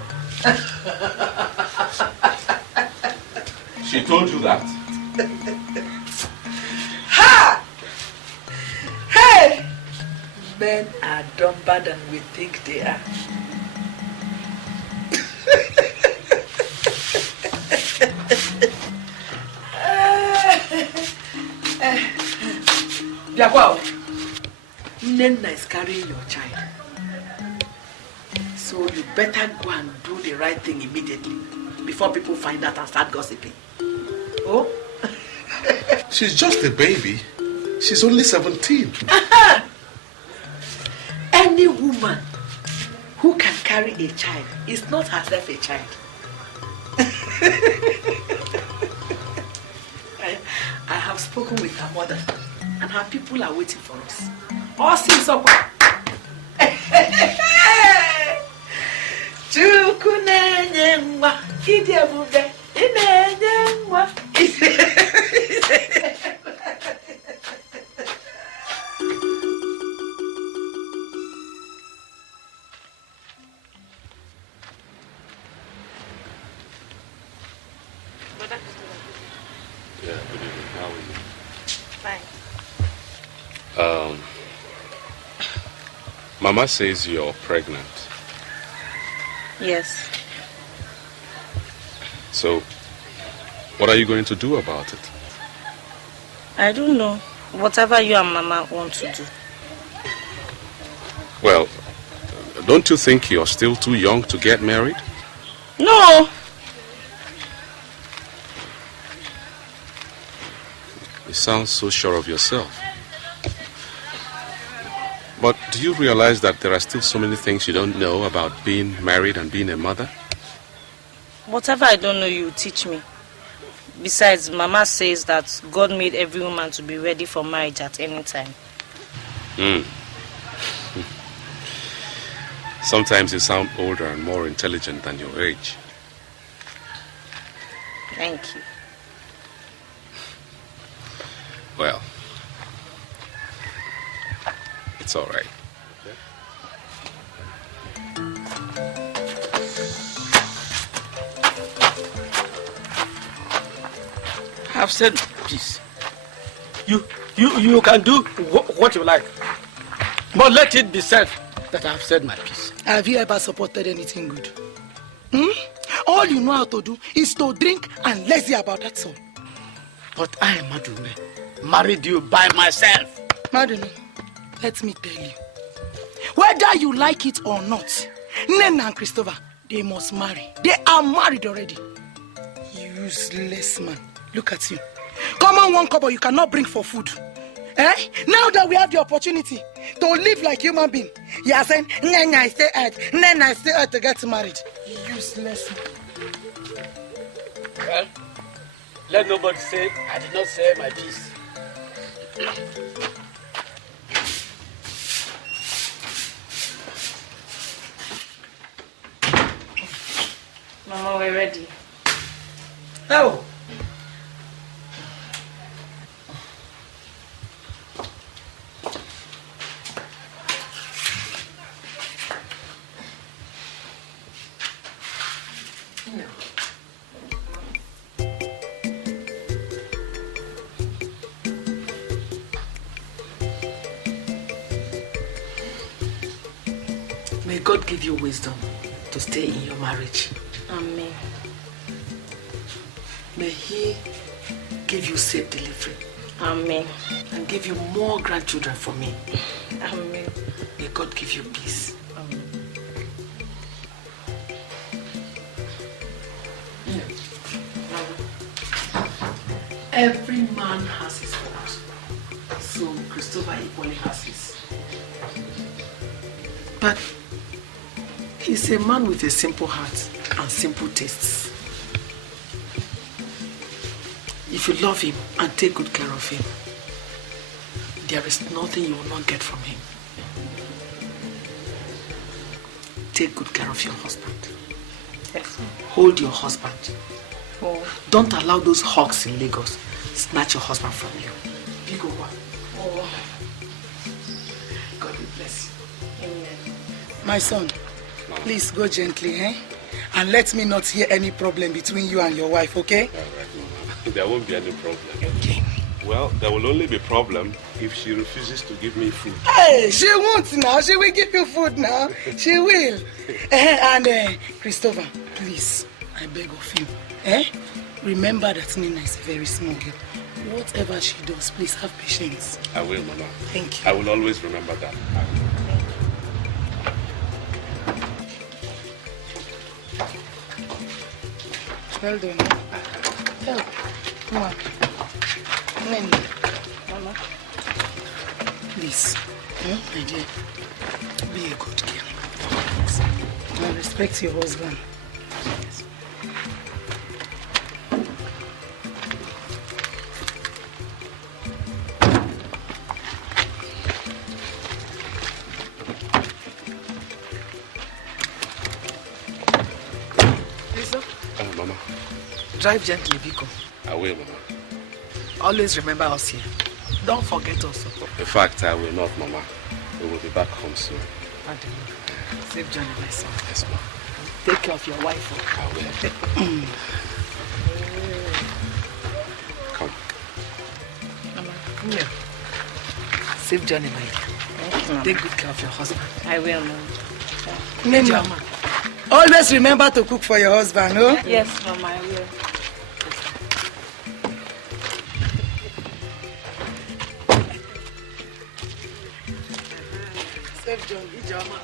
She told you that? Ha! Hey! Men are dumber than we think they are. Nna is carrying your child. So you better go and do the right thing immediately before people find out and start gossiping. Oh? She's just a baby. She's only 17. Any woman who can carry a child is not herself a child. I have spoken with her mother, and her people are waiting for us. All seems up. Chukwuka, Idiabube, Inenyenwa. Mama says you're pregnant. Yes. So, what are you going to do about it? I don't know. Whatever you and Mama want to do. Well, don't you think you're still too young to get married? No. You sound so sure of yourself. But do you realize that there are still so many things you don't know about being married and being a mother? Whatever I don't know, you teach me. Besides, Mama says that God made every woman to be ready for marriage at any time. Sometimes you sound older and more intelligent than your age. Thank you. Well, it's all right. I've said peace. You can do what you like. But let it be said that I've said my piece. Have you ever supported anything good? All you know how to do is to drink and lazy about that all. But I, Madume, married you by myself. Madume, let me tell you. Whether you like it or not, Nena and Christopher, they must marry. They are married already. Useless man. Look at you. Come on, one couple you cannot bring for food. Now that we have the opportunity to live like human being, you are saying, Nena, I stay out to get married. Useless man. Well, let nobody say I did not say my piece. Mama, we're ready. Oh. May God give you wisdom to stay in your marriage. Amen. May He give you safe delivery. Amen. And give you more grandchildren for me. Amen. May God give you peace. Amen. Every man has his fault. So Christopher equally has his. But he's a man with a simple heart and simple tastes. If you love him and take good care of him, there is nothing you will not get from him. Take good care of your husband. Yes. Hold your husband. Oh. Don't allow those hawks in Lagos snatch your husband from you. Big one. Oh. God will bless you. Amen. My son, please go gently, and let me not hear any problem between you and your wife, okay? All right, Mama. There won't be any problem. Okay. Well, there will only be problem if she refuses to give me food. Hey, she won't now. She will give you food now. She will. And Christopher, please, I beg of you, remember that Nina is a very small girl. Whatever she does, please have patience. I will, Mama. Thank you. I will always remember that. Well done. Help. Come on. Nene. Mama. Please, my dear, be a good girl. And respect your husband. Yes. Mama. Drive gently, Biko. I will, Mama. Always remember us here. Don't forget us. In fact, I will not, Mama. We will be back home soon. Safe journey, my son. Yes, Mama. Take care of your wife. I will. Come. Mama. Yeah. Safe journey, my dear. Mama. Take good care of your husband. I will, Mama. Mama, always remember to cook for your husband, no? Yes, Mama, I will. Safe journey, Ijoma.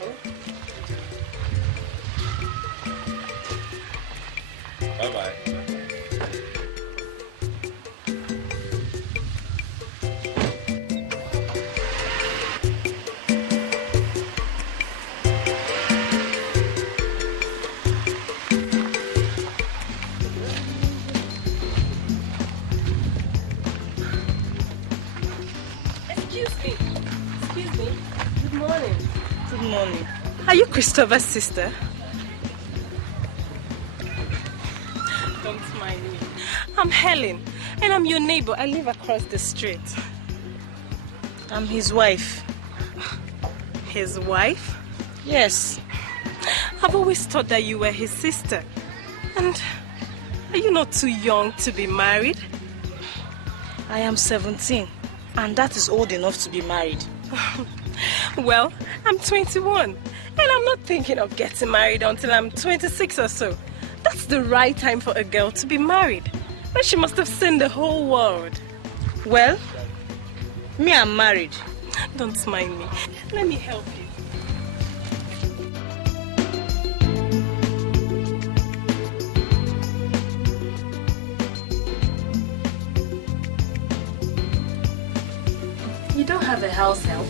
Bye-bye. Are you Christopher's sister? Don't mind me. I'm Helen, and I'm your neighbor. I live across the street. I'm his wife. His wife? Yes. I've always thought that you were his sister. And are you not too young to be married? I am 17, and that is old enough to be married. Well, I'm 21, and I'm not thinking of getting married until I'm 26 or so. That's the right time for a girl to be married. But she must have seen the whole world. Well, me, I'm married. Don't mind me. Let me help you. You don't have a house help?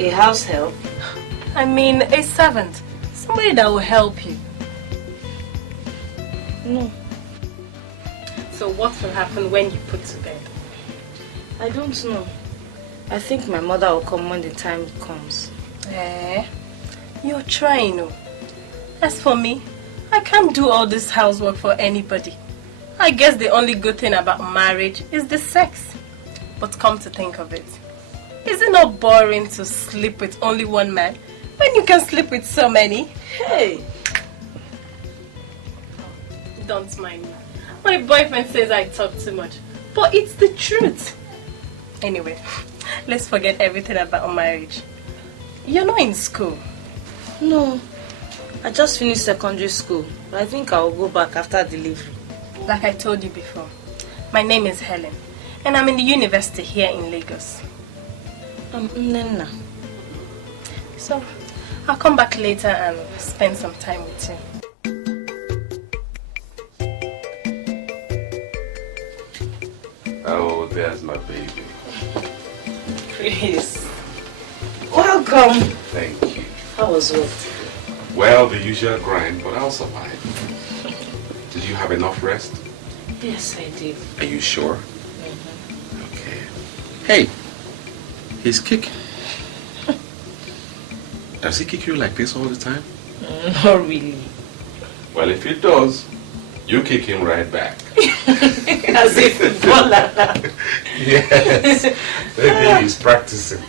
A house help? I mean, a servant. Somebody that will help you. No. So what will happen when you put to bed? I don't know. I think my mother will come when the time comes. You're trying, oh. As for me, I can't do all this housework for anybody. I guess the only good thing about marriage is the sex. But come to think of it, is it not boring to sleep with only one man when you can sleep with so many? Hey! Don't mind me. My boyfriend says I talk too much, but it's the truth. Anyway, let's forget everything about marriage. You're not in school. No. I just finished secondary school, but I think I'll go back after delivery. Like I told you before, my name is Helen, and I'm in the university here in Lagos. I'm Nnenna. So, I'll come back later and spend some time with you. Oh, there's my baby. Chris. Welcome. Thank you. How was it? Well, the usual grind, but I'll survive. Did you have enough rest? Yes, I did. Are you sure? Mm-hmm. Okay. Hey, he's kicking. Does he kick you like this all the time? Not really. Well, if he does, you kick him right back. As a footballer. Yes. Maybe he's practicing.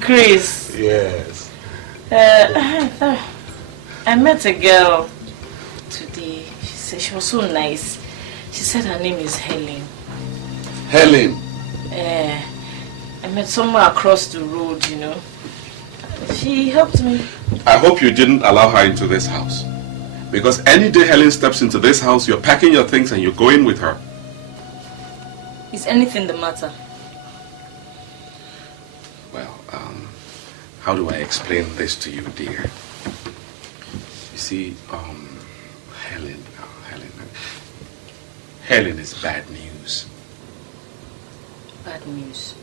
Chris. Yes. I met a girl today. She said she was so nice. She said her name is Helen. Helen? I met somewhere across the road, you know. She helped me. I hope you didn't allow her into this house. Because any day Helen steps into this house, you're packing your things and you're going with her. Is anything the matter? Well, how do I explain this to you, dear? You see, Helen is bad news. Bad news?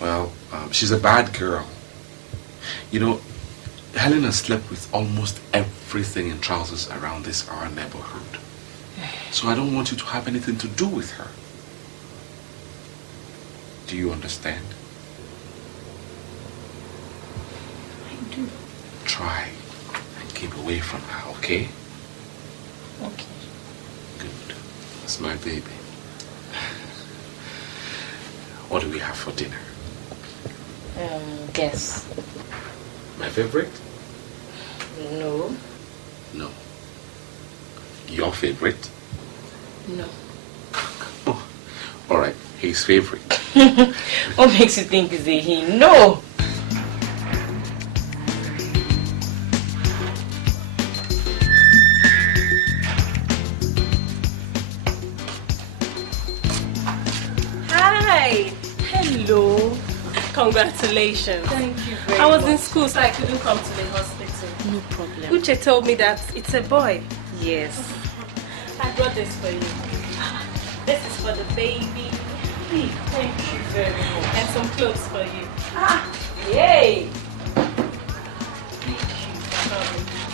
Well, she's a bad girl. You know, Helen has slept with almost everything in trousers around our neighborhood. So I don't want you to have anything to do with her. Do you understand? I do. Try and keep away from her, okay? Okay. Good. That's my baby. What do we have for dinner? Guess. My favorite? No. No. Your favorite? No. All right, his favorite. What makes you think it's a he? No. Hi. Hello. Congratulations. Thank you very much. I was in school, so I couldn't come to the hospital. No problem. Uche told me that it's a boy. Yes. I brought this for you. This is for the baby. Thank you very much. And some clothes for you. Yay!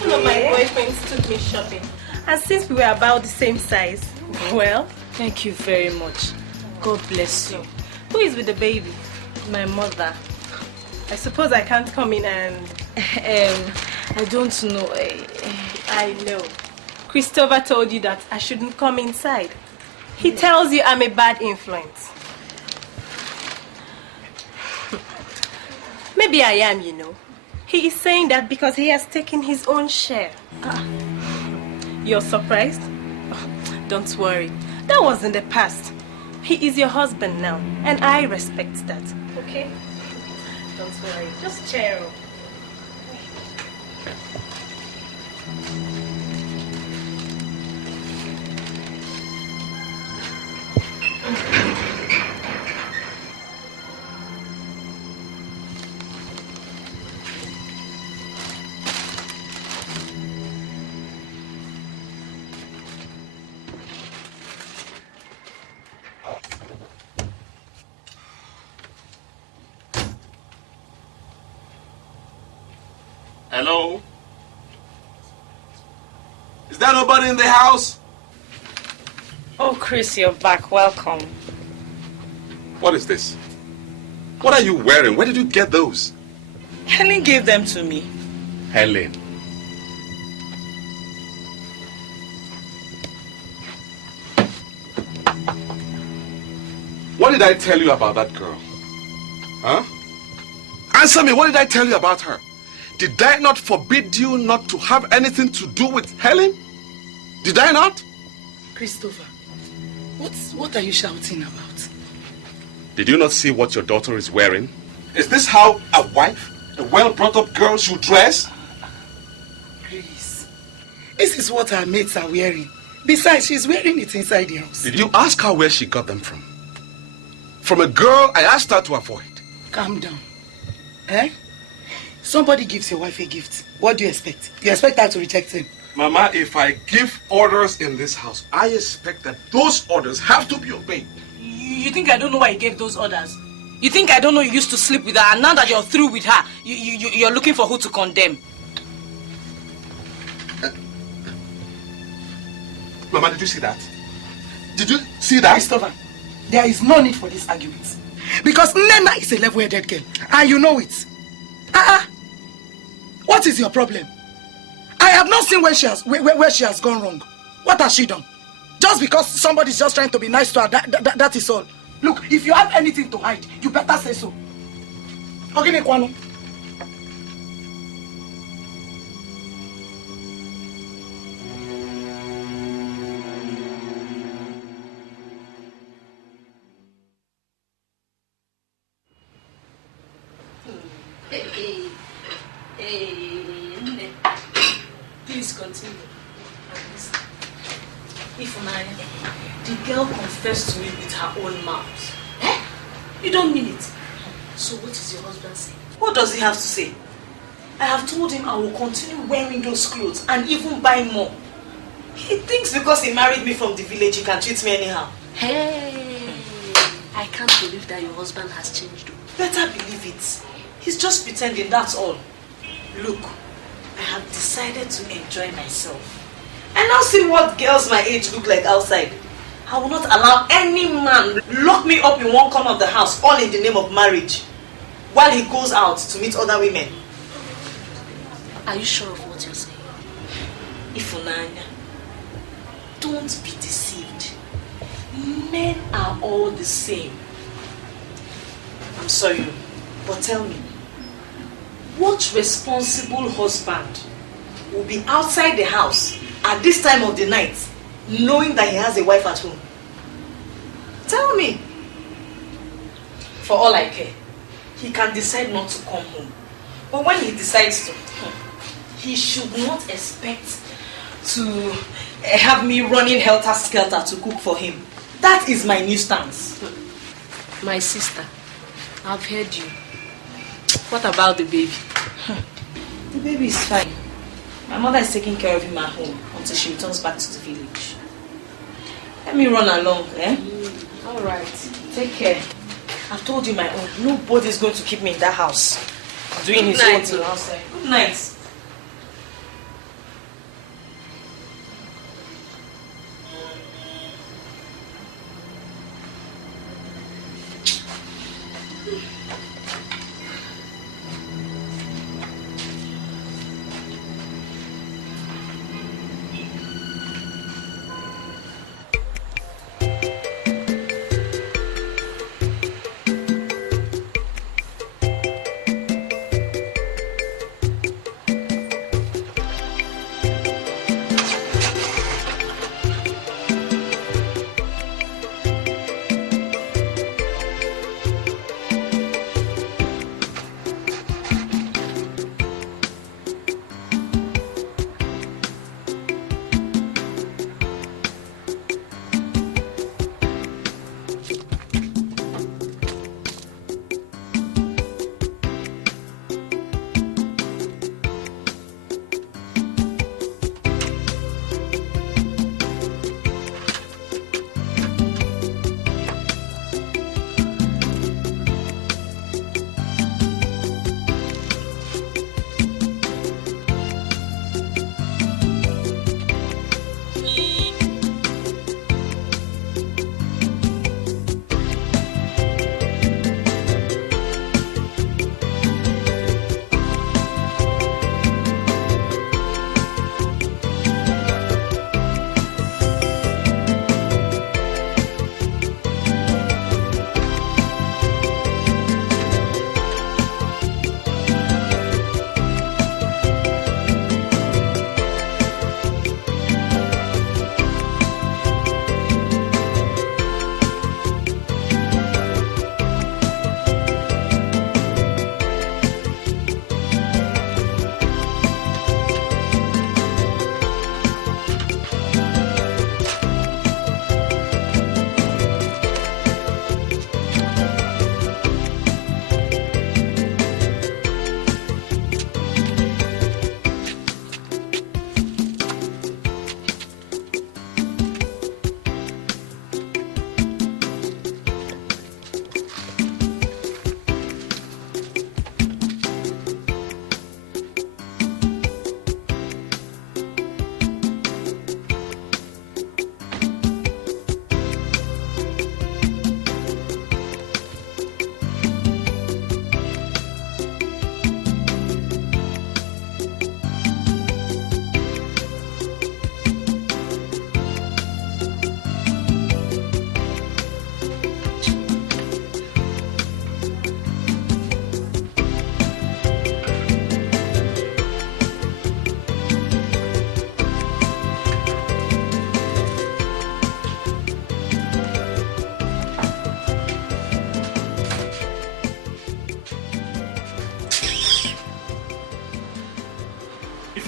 One of my boyfriends took me shopping. And since we were about the same size, well... Thank you very much. God bless you. Who is with the baby? My mother. I suppose I can't come in and... I don't know. I know. Christopher told you that I shouldn't come inside. He tells you I'm a bad influence. Maybe I am, you know. He is saying that because he has taken his own share. You're surprised? Oh, don't worry. That was in the past. He is your husband now, and I respect that. Okay? Don't worry. Just cheer up. Hello? Is there nobody in the house? Oh, Chris, you're back. Welcome. What is this? What are you wearing? Where did you get those? Helen gave them to me. Helen. What did I tell you about that girl? Huh? Answer me, what did I tell you about her? Did I not forbid you not to have anything to do with Helen? Did I not? Christopher, what are you shouting about? Did you not see what your daughter is wearing? Is this how a wife, a well-brought-up girl should dress? Chris, this is what her mates are wearing. Besides, she's wearing it inside the house. Did you ask her where she got them from? From a girl I asked her to avoid. Calm down. Eh? Somebody gives your wife a gift. What do you expect? You expect her to reject him? Mama, if I give orders in this house, I expect that those orders have to be obeyed. You think I don't know why you gave those orders? You think I don't know you used to sleep with her, and now that you're through with her, you're looking for who to condemn? Mama, did you see that? Did you see that? Christopher, there is no need for this argument. Because Nena is a level-headed girl, and you know it. What is your problem? I have not seen where she has gone wrong. What has she done? Just because somebody's just trying to be nice to her, that is all. Look, if you have anything to hide, you better say so. Okay, Kwano. Please continue. The girl confessed to me with her own mouth. Eh? You don't mean it. So what is your husband saying? What does he have to say? I have told him I will continue wearing those clothes and even buy more. He thinks because he married me from the village, he can treat me anyhow. Hey, I can't believe that your husband has changed. Better believe it. He's just pretending, that's all. Look, I have decided to enjoy myself. And now see what girls my age look like outside. I will not allow any man lock me up in one corner of the house, all in the name of marriage, while he goes out to meet other women. Are you sure of what you're saying? Ifunanya, don't be deceived. Men are all the same. I'm sorry, but tell me, what responsible husband will be outside the house at this time of the night, knowing that he has a wife at home? Tell me. For all I care, he can decide not to come home. But when he decides to, he should not expect to have me running helter-skelter to cook for him. That is my new stance. My sister, I've heard you. What about the baby? The baby is fine. My mother is taking care of him at home until she returns back to the village. Let me run along, eh? All right. Take care. I've told you my own. Nobody's going to keep me in that house doing his own thing outside. Good night.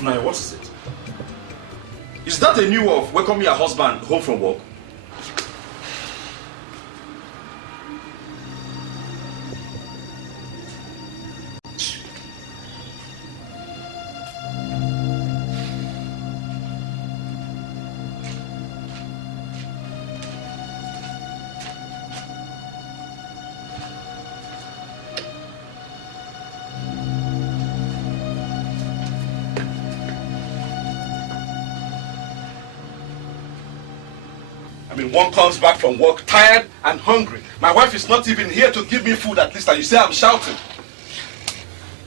Now, what is it? Is that a new way of welcoming your husband home from work? One comes back from work tired and hungry. My wife is not even here to give me food at least, and you say I'm shouting.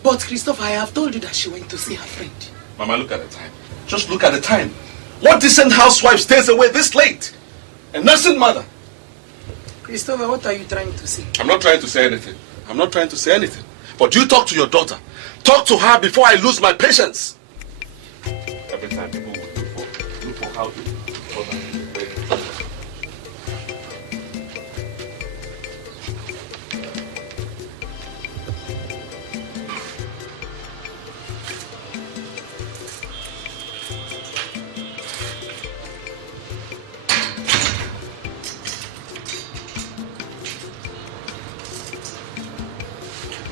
But Christopher, I have told you that she went to see her friend. Mama, look at the time. Just look at the time. What decent housewife stays away this late? A nursing mother. Christopher, what are you trying to say? I'm not trying to say anything. I'm not trying to say anything. But you talk to your daughter. Talk to her before I lose my patience. Every time people would look for how to.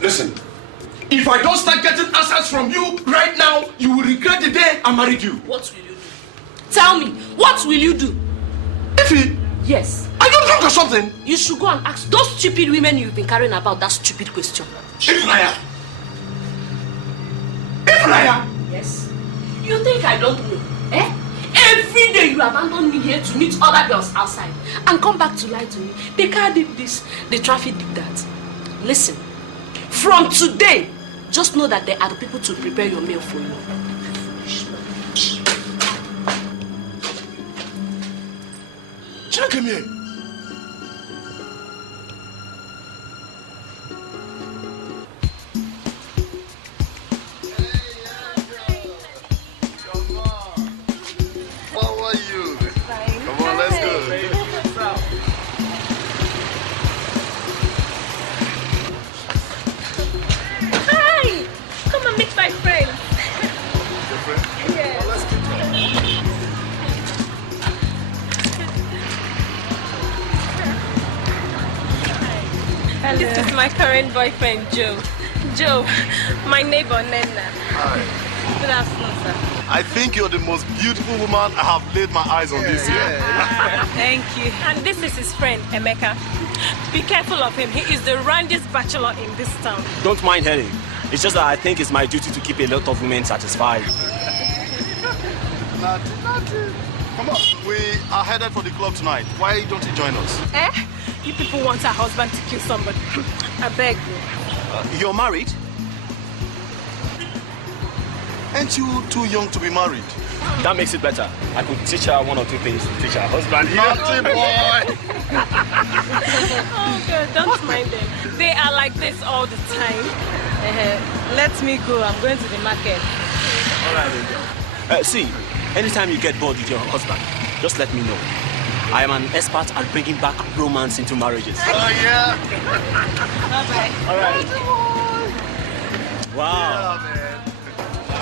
Listen, if I don't start getting answers from you right now, you will regret the day I married you. What will you do? Tell me, what will you do? Ify? Yes. Are you drunk or something? You should go and ask those stupid women you've been carrying about that stupid question. Ifnaya? Ifnaya? Yes. You think I don't know? Eh? Every day you abandon me here to meet other girls outside and come back to lie to me. The car did this, the traffic did that. Listen, from today, just know that there are the people to prepare your meal for you. China, come here. How are you? Come on, let's go. Hi! Come and meet my friend. Your friend? Yes. Oh, let's meet And this is my current boyfriend, Joe. Joe, my neighbor, Nena. Hi. Good afternoon, sir. I think you're the most beautiful woman I have laid my eyes on this year. Thank you. And this is his friend, Emeka. Be careful of him. He is the randiest bachelor in this town. Don't mind Henry. It's just that I think it's my duty to keep a lot of women satisfied. Nothing. Come on. We are headed for the club tonight. Why don't you join us? Eh? You people want a husband to kill somebody. I beg you. You're married? Aren't you too young to be married? That makes it better. I could teach her one or two things to teach her husband. Naughty boy! Oh, God, don't mind them. They are like this all the time. Let me go. I'm going to the market. All right. See, anytime you get bored with your husband, just let me know. I am an expert at bringing back romance into marriages. Oh, yeah? Bye-bye. All right. Wow. Yeah, man.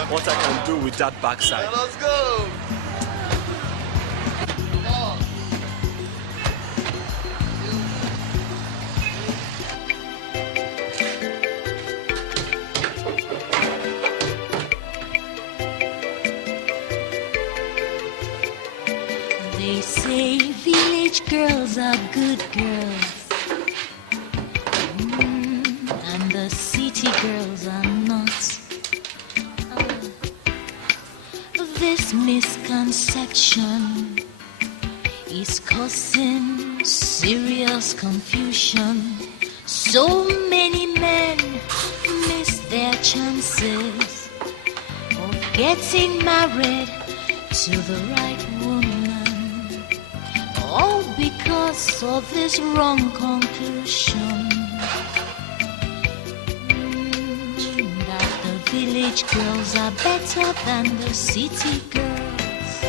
What I can do with that backside. Let's go. They say village girls are good girls, and the city girls are not. This misconception is causing serious confusion. So many men miss their chances of getting married to the right woman, all because of this wrong conclusion that the village girls are better than the city girls.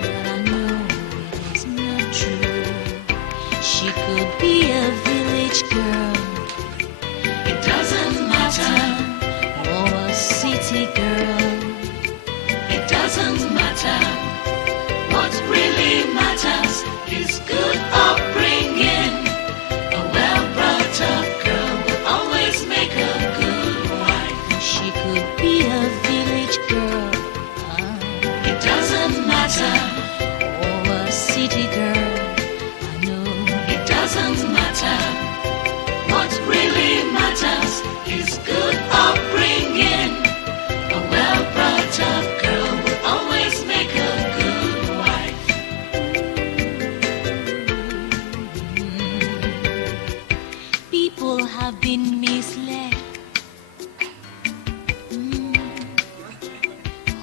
But I know it is not true. She could be a village girl, it doesn't matter, or a city girl, it doesn't matter. What really matters is good upbringing. A well-brought-up girl will always make a good wife. She could be a village girl, it doesn't matter, or a city girl. I know it doesn't matter. What really matters is good upbringing. A well-brought-up girl will always make a good wife. People have been misled.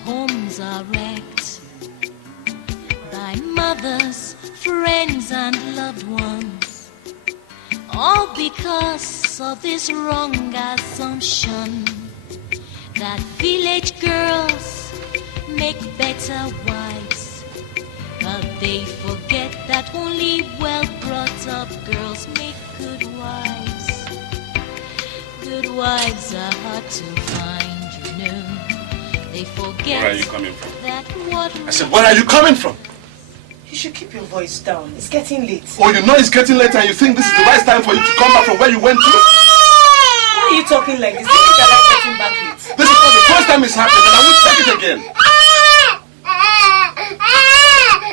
Homes are wrecked by mothers, friends, and loved ones, all because of this wrong assumption that village girls make better wives. But they forget that only well-brought-up girls make good wives. Good wives are hard to find, you know. They forget. Where are you coming from? That what I said, where are you coming from? You should keep your voice down. It's getting late. Oh, you know it's getting late and you think this is the right time for you to come back from where you went to? are you talking like this? You think I like getting back with? This is not the first time it's happened, and I won't take it again.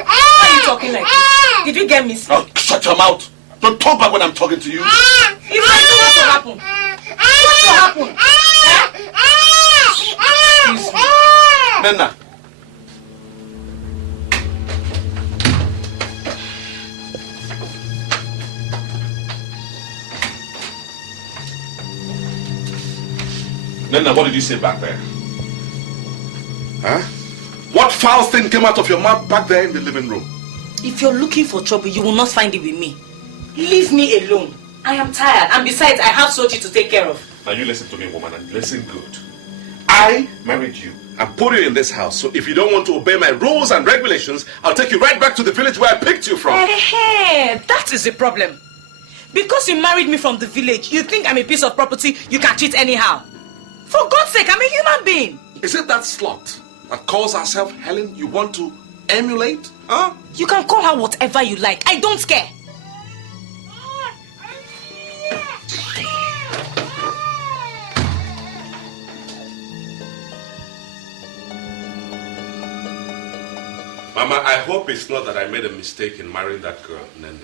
Why are you talking like this? Did you get me sick? Oh, shut your mouth. Don't talk back when I'm talking to you. If I do, what will happen? What will happen? Excuse me. Nana. Nana, what did you say back there? Huh? What foul thing came out of your mouth back there in the living room? If you're looking for trouble, you will not find it with me. Leave me alone. I am tired, and besides, I have Sochi to take care of. Now you listen to me, woman, and listen good. I married you and put you in this house, so if you don't want to obey my rules and regulations, I'll take you right back to the village where I picked you from. Hey, that is the problem. Because you married me from the village, you think I'm a piece of property you can cheat anyhow. For God's sake, I'm a human being. Is it that slut that calls herself Helen you want to emulate? Huh? You can call her whatever you like. I don't care. Mama, I hope it's not that I made a mistake in marrying that girl, Nana.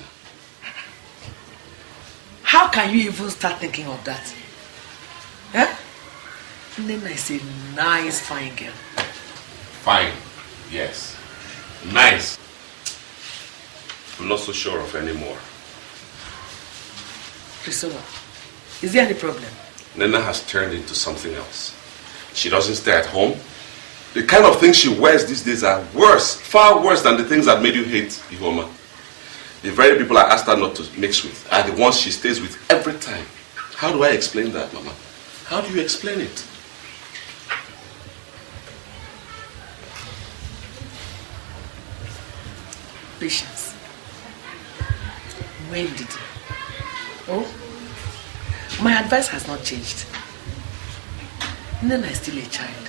How can you even start thinking of that? Huh? Nana is a nice, fine girl. Fine, yes. Nice. I'm not so sure of anymore. Priscilla, is there any problem? Nana has turned into something else. She doesn't stay at home. The kind of things she wears these days are worse, far worse than the things that made you hate Ihoma. The very people I asked her not to mix with are the ones she stays with every time. How do I explain that, Mama? How do you explain it? Patience. When did you? Oh, my advice has not changed. Nana is still a child.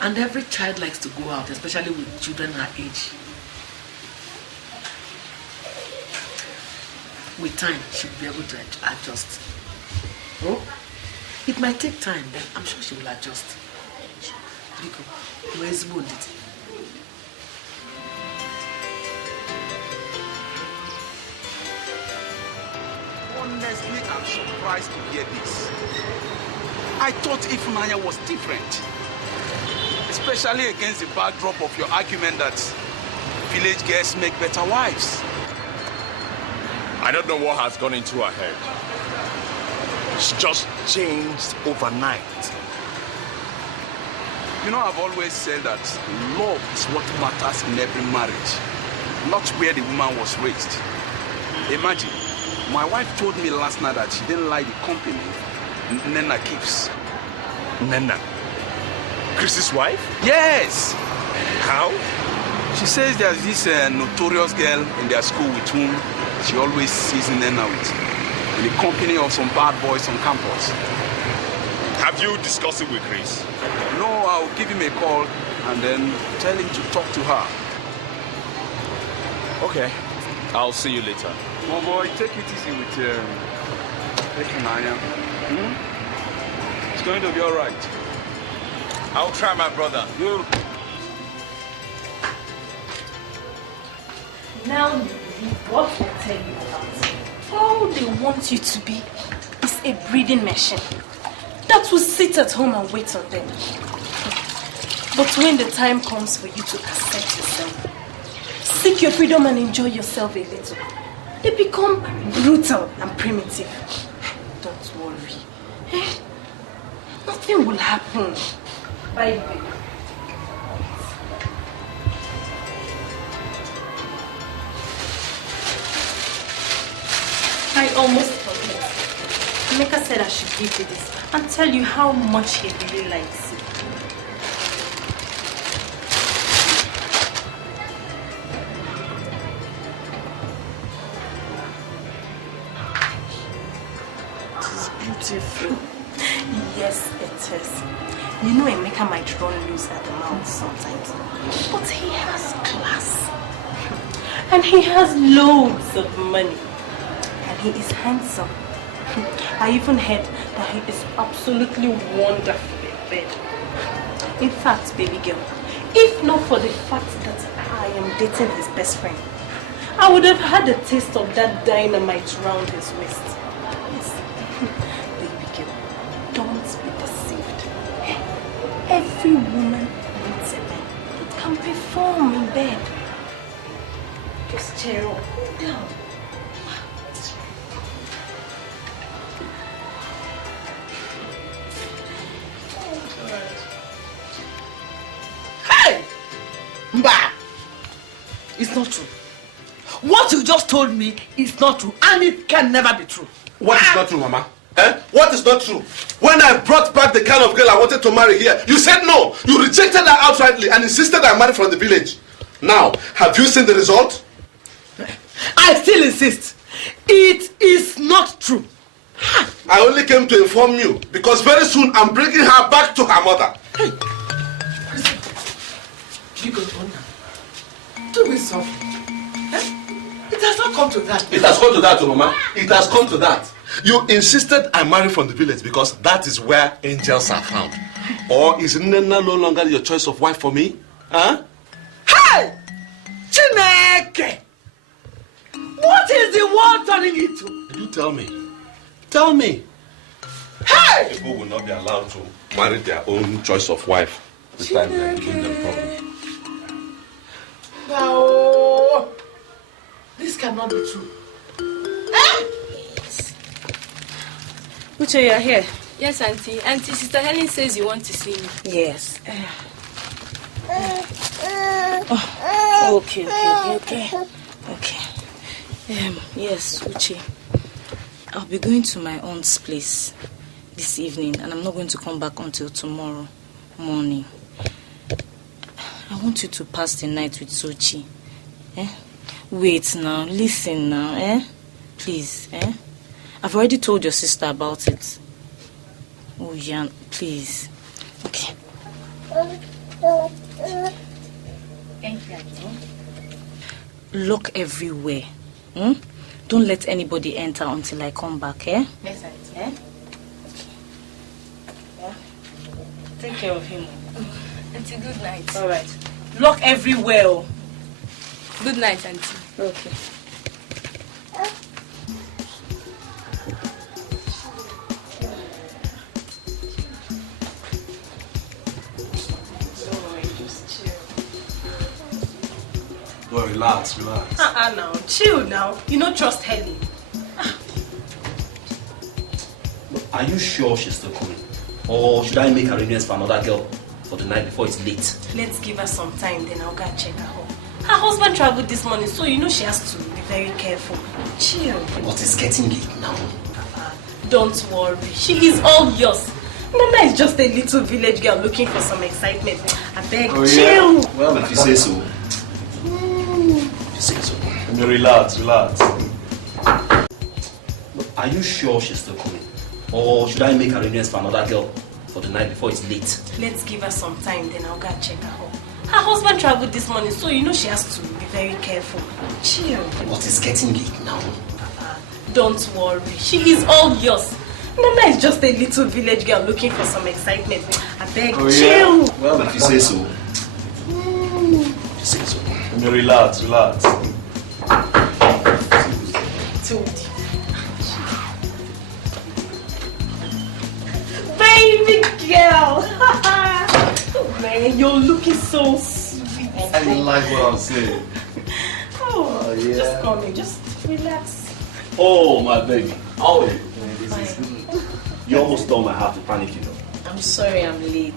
And every child likes to go out, especially with children her age. With time, she will be able to adjust. Oh, it might take time, but I'm sure she will adjust. Biko, where's wounded? Honestly, I'm surprised to hear this. I thought Ifunanya was different. Especially against the backdrop of your argument that village girls make better wives. I don't know what has gone into her head. She just changed overnight. You know, I've always said that love is what matters in every marriage, not where the woman was raised. Imagine, my wife told me last night that she didn't like the company Nana keeps. Nana? Chris's wife? Yes! How? She says there's this notorious girl in their school with whom she always sees Nana with, in the company of some bad boys on campus. Have you discussed it with Chris? No, I'll give him a call and then tell him to talk to her. Okay, I'll see you later. Oh boy, take it easy with Naya. It's going to be all right. I'll try, my brother. You. Now you believe what I tell you about. All they want you to be is a breeding machine that will sit at home and wait on them. But when the time comes for you to accept yourself, seek your freedom and enjoy yourself a little, they become brutal and primitive. Don't worry. Nothing will happen. By the way, I almost forget. Emeka said I should give you this and tell you how much he really likes you. It's beautiful. Yes, it is. You know Emeka might run loose at the mouth sometimes, but he has class. And he has loads of money. And he is handsome. I even heard that he is absolutely wonderful in bed. In fact, baby girl, if not for the fact that I am dating his best friend, I would have had a taste of that dynamite round his waist. Yes. Baby girl, don't be deceived. Every woman needs a man that can perform in bed. Just cheer up, down. Hey! Mba! It's not true. What you just told me is not true, and it can never be true. What is not true, Mama? Eh? What is not true? When I brought back the kind of girl I wanted to marry here, you said no. You rejected her outrightly and insisted I marry from the village. Now, have you seen the result? I still insist. It is not true. I only came to inform you because very soon I'm bringing her back to her mother. Hey. You go on now. Do it softly. It has not come to that. It has come to that, Mama. It has come to that. You insisted I marry from the village because that is where angels are found. Or is Nena no longer your choice of wife for me? Huh? Hey! Chineke! What is the world turning into? You tell me. Tell me. Hey! People will not be allowed to marry their own choice of wife. This time they are giving them problems. No! This cannot be true. Uche, you are here? Yes, Auntie. Auntie, Sister Helen says you want to see me. Yes. Okay. Yes, Uche. I'll be going to my aunt's place this evening, and I'm not going to come back until tomorrow morning. I want you to pass the night with Sochi. Wait now, listen now, Please, I've already told your sister about it. Oh, yeah, please. Okay. Thank you, Auntie. Lock everywhere. Don't let anybody enter until I come back, Yes, Auntie. Okay. Yeah. Take care of him. Auntie, good night. All right. Lock everywhere. Good night, Auntie. Okay. Well, relax. Now. Chill now. You don't trust Helen. Are you sure she's still coming? Or should I make arrangements for another girl for the night before it's late? Let's give her some time, then I'll go and check her home. Her husband traveled this morning, so you know she has to be very careful. Chill. But it's getting late now. Don't worry. She is all yours. Nana is just a little village girl looking for some excitement. I beg, chill. Yeah. Well, if you say so. Relax. Are you sure she's still coming? Or should I make arrangements for another girl for the night before it's late? Let's give her some time, then I'll go and check her home. Her husband traveled this morning, so you know she has to be very careful. Chill. But it's getting late now. Don't worry. She is all yours. Nana is just a little village girl looking for some excitement. I beg, chill. Well, if you say so. Relax. Baby girl. Oh, man, you're looking so sweet. I like what I'm saying. Oh, yeah. Just come in, just relax. Oh, my baby. Oh, you almost stole my heart to panic, you know. I'm sorry I'm late.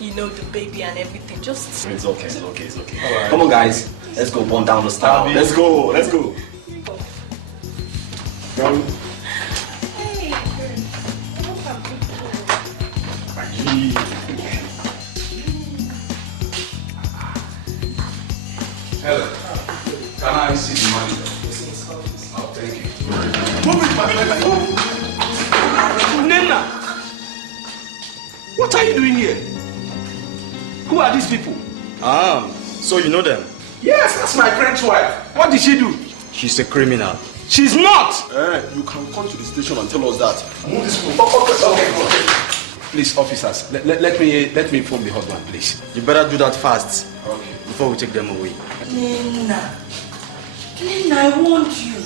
You know, the baby and everything. Just. It's okay. Right. Come on, guys. Let's go burn down the star. Let's go. Hey. Helen, can I see the manager? Oh, thank you. Move it, my friend. Nena! What are you doing here? Who are these people? So you know them? Yes, that's my friend's wife. What did she do? She's a criminal. She's not! You can come to the station and tell us that. Move this phone. Okay. Please, officers, let me inform the husband, please. You better do that fast. Okay. Before we take them away. Nina, I warned you.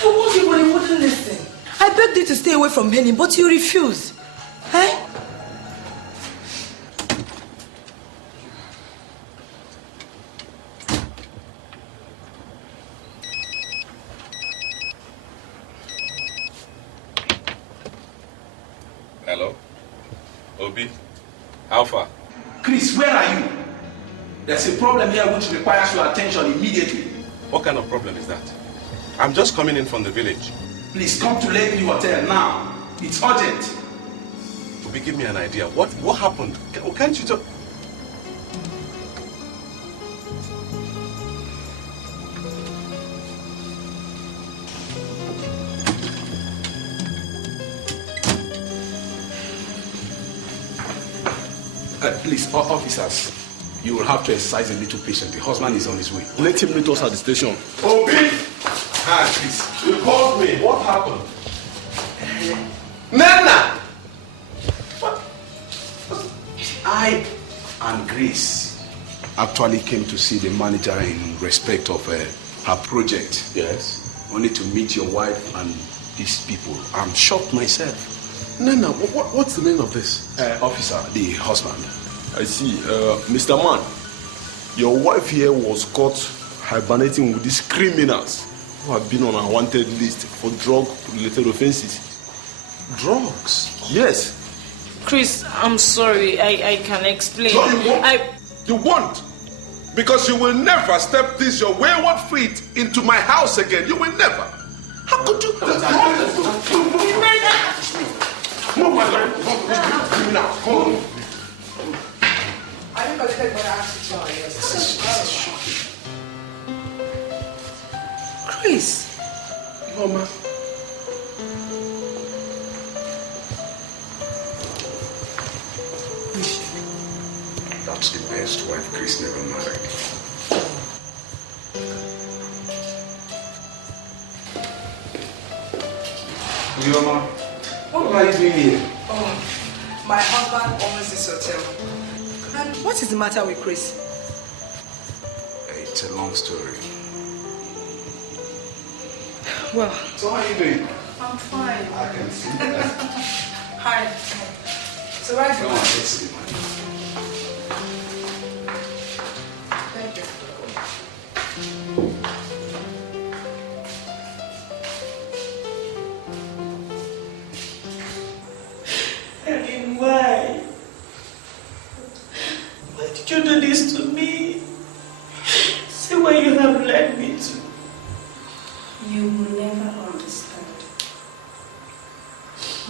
I warned you, but you wouldn't listen. I begged you to stay away from Henny, but you refused. Eh? Hello? Obi? How far? Chris, where are you? There's a problem here which requires your attention immediately. What kind of problem is that? I'm just coming in from the village. Please come to Lady Hotel now. It's urgent. Obi, give me an idea. What happened? Can't you just... Please, officers, you will have to exercise a little patience. The husband is on his way. Let him meet us at the station. Obi! Please. You called me. What happened? Nana! I and Grace actually came to see the manager in respect of her project. Yes. Only to meet your wife and these people. I'm shocked myself. Nana, what's the meaning of this? Officer, the husband. I see. Mr. Man, your wife here was caught hibernating with these criminals who have been on a wanted list for drug-related offenses. Drugs? Yes. Chris, I'm sorry. I can explain. No, you won't. You won't. Because you will never step this your wayward feet into my house again. You will never. How could you? Move, my friend. Come now. Come. I think I'll take what I asked you. Yes. Chris. Mama. That's the best wife Chris never married. Chioma, what are you doing here? Oh, my husband owns this hotel. And what is the matter with Chris? It's a long story. Well, So how are you doing? I'm fine. I can see that. Hi. So where is Come on, let's see, man. Thank you. Why? Why did you do this to me? See where you have led me to. You will never understand.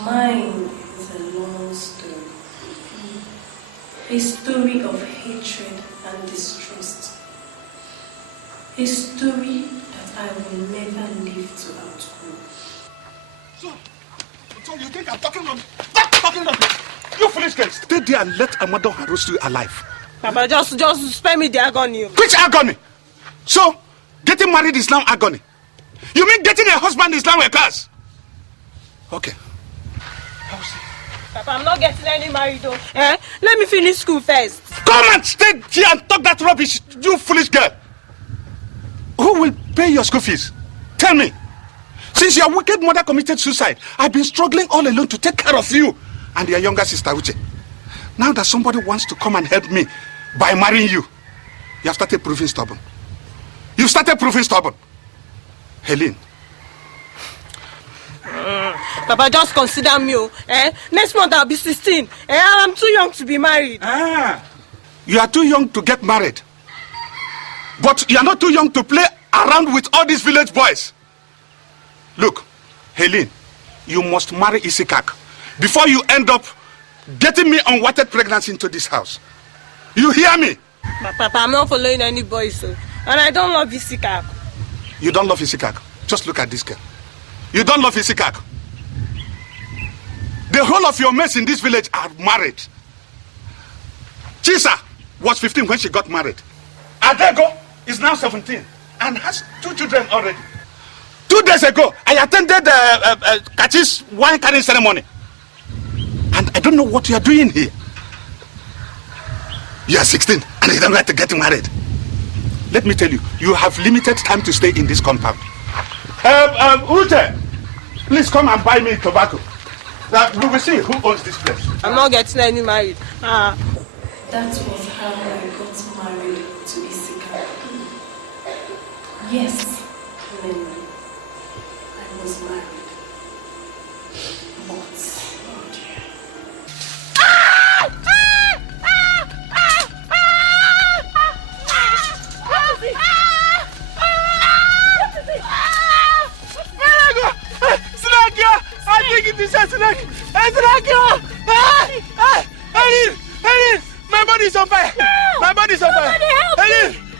Mine is a long story. A story of hatred and distrust. A story that I will never live to outgrow. So you think I'm talking rubbish? Stop talking rubbish! You foolish girl! Stay there and let Amado roast you alive. Papa, just spare me the agony. Which agony? So, getting married is now agony. You mean getting a husband is now a curse? Okay. Papa, I'm not getting any married though. Let me finish school first. Come and stay here and talk that rubbish, you foolish girl. Who will pay your school fees? Tell me. Since your wicked mother committed suicide, I've been struggling all alone to take care of you and your younger sister, Uche. Now that somebody wants to come and help me by marrying you, you have started proving stubborn. You've started proving stubborn. Helene. Papa, just consider me. Next month I'll be 16. I'm too young to be married. You are too young to get married. But you are not too young to play around with all these village boys. Look, Helene, you must marry Isikak before you end up getting me unwanted pregnancy into this house. You hear me? But Papa, I'm not following any boys, so. And I don't love Isikak. You don't love Isikak? Just look at this girl. You don't love Isikak? The whole of your mates in this village are married. Chisa was 15 when she got married. Adego is now 17. and has 2 children already. 2 days ago, I attended Kachi's wine carrying ceremony. And I don't know what you are doing here. You are 16 and you don't like to get married. Let me tell you, you have limited time to stay in this compound. Ute, please come and buy me tobacco. Now, we will see who owns this place. I'm not getting any married. That was how I got married to Iyke. Yes, Lena, I was married. But, oh dear. I think it is a snake! My body is on fire! My body is on fire!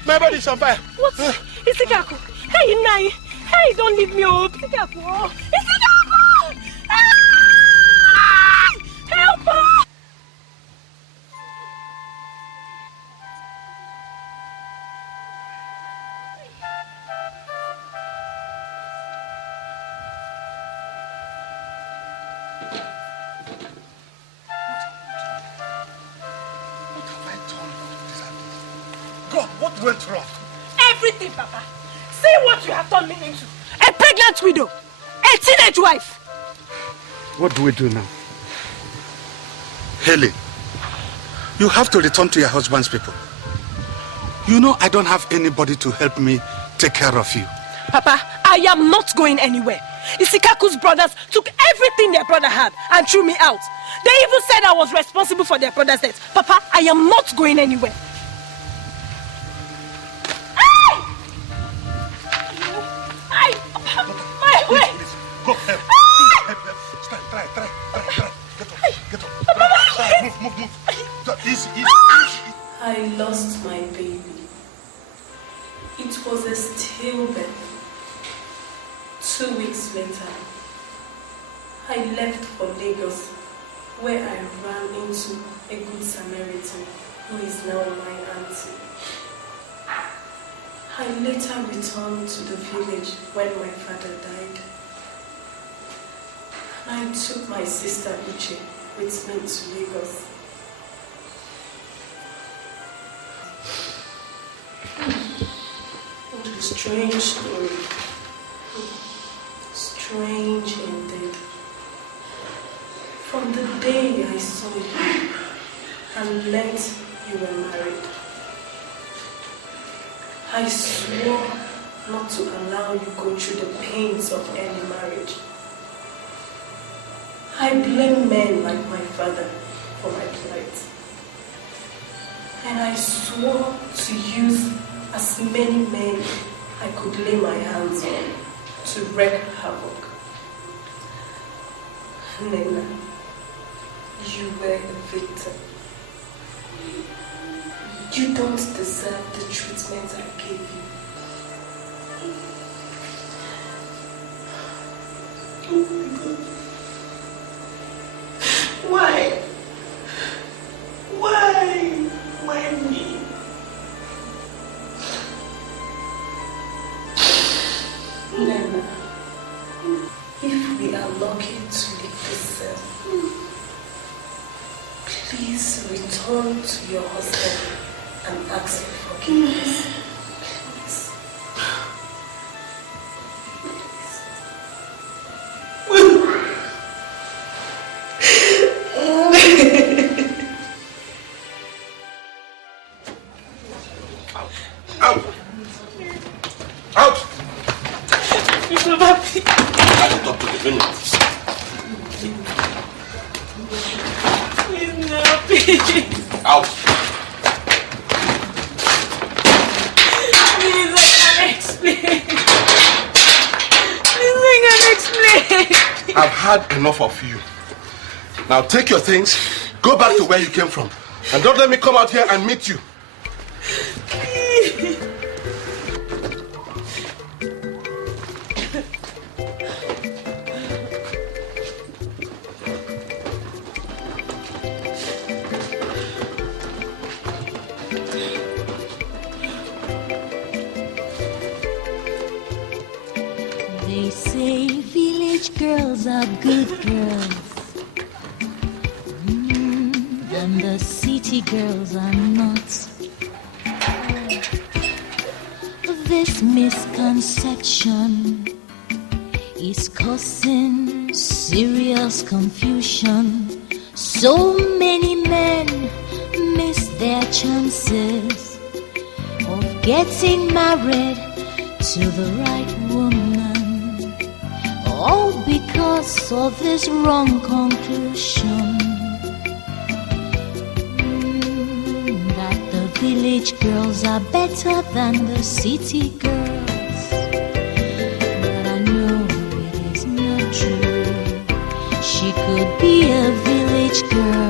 My body is on fire! What? Iyke! Hey, Nai! Hey, don't leave me up! Iyke! Help us! What went wrong? Everything, Papa. See what you have turned me into. A pregnant widow. A teenage wife. What do we do now? Haley, you have to return to your husband's people. You know I don't have anybody to help me take care of you. Papa, I am not going anywhere. Iyke's brothers took everything their brother had and threw me out. They even said I was responsible for their brother's death. Papa, I am not going anywhere. My way! Go, help. Try. Get up. Move. Easy. I lost my baby. It was a stillbirth. 2 weeks later, I left for Lagos, where I ran into a good Samaritan who is now my auntie. I later returned to the village when my father died. I took my sister Iyke with me to Lagos. What a strange story. Strange indeed. From the day I saw you and learnt you were married, I swore not to allow you go through the pains of early marriage. I blame men like my father for my plight. And I swore to use as many men I could lay my hands on to wreak havoc. Nena, you were a victim. You don't deserve the treatment I gave you. Oh my God. Why? Why me? Nena, if we are lucky to leave this cell, please return to your husband and ask for forgiveness. Please. Out! Out! I will talk to the village. Please, no, please. Out! Please, I can't explain. Please, I can't explain. I've had enough of you. Now take your things, go back to where you came from, and don't let me come out here and meet you. They say village girls are good girls, and the city girls are not. This misconception is causing serious confusion. So many men miss their chances of getting married to the right woman, all because of this wrong conclusion that the village girls are better than the city girls. But I know it is not true. She could be a village girl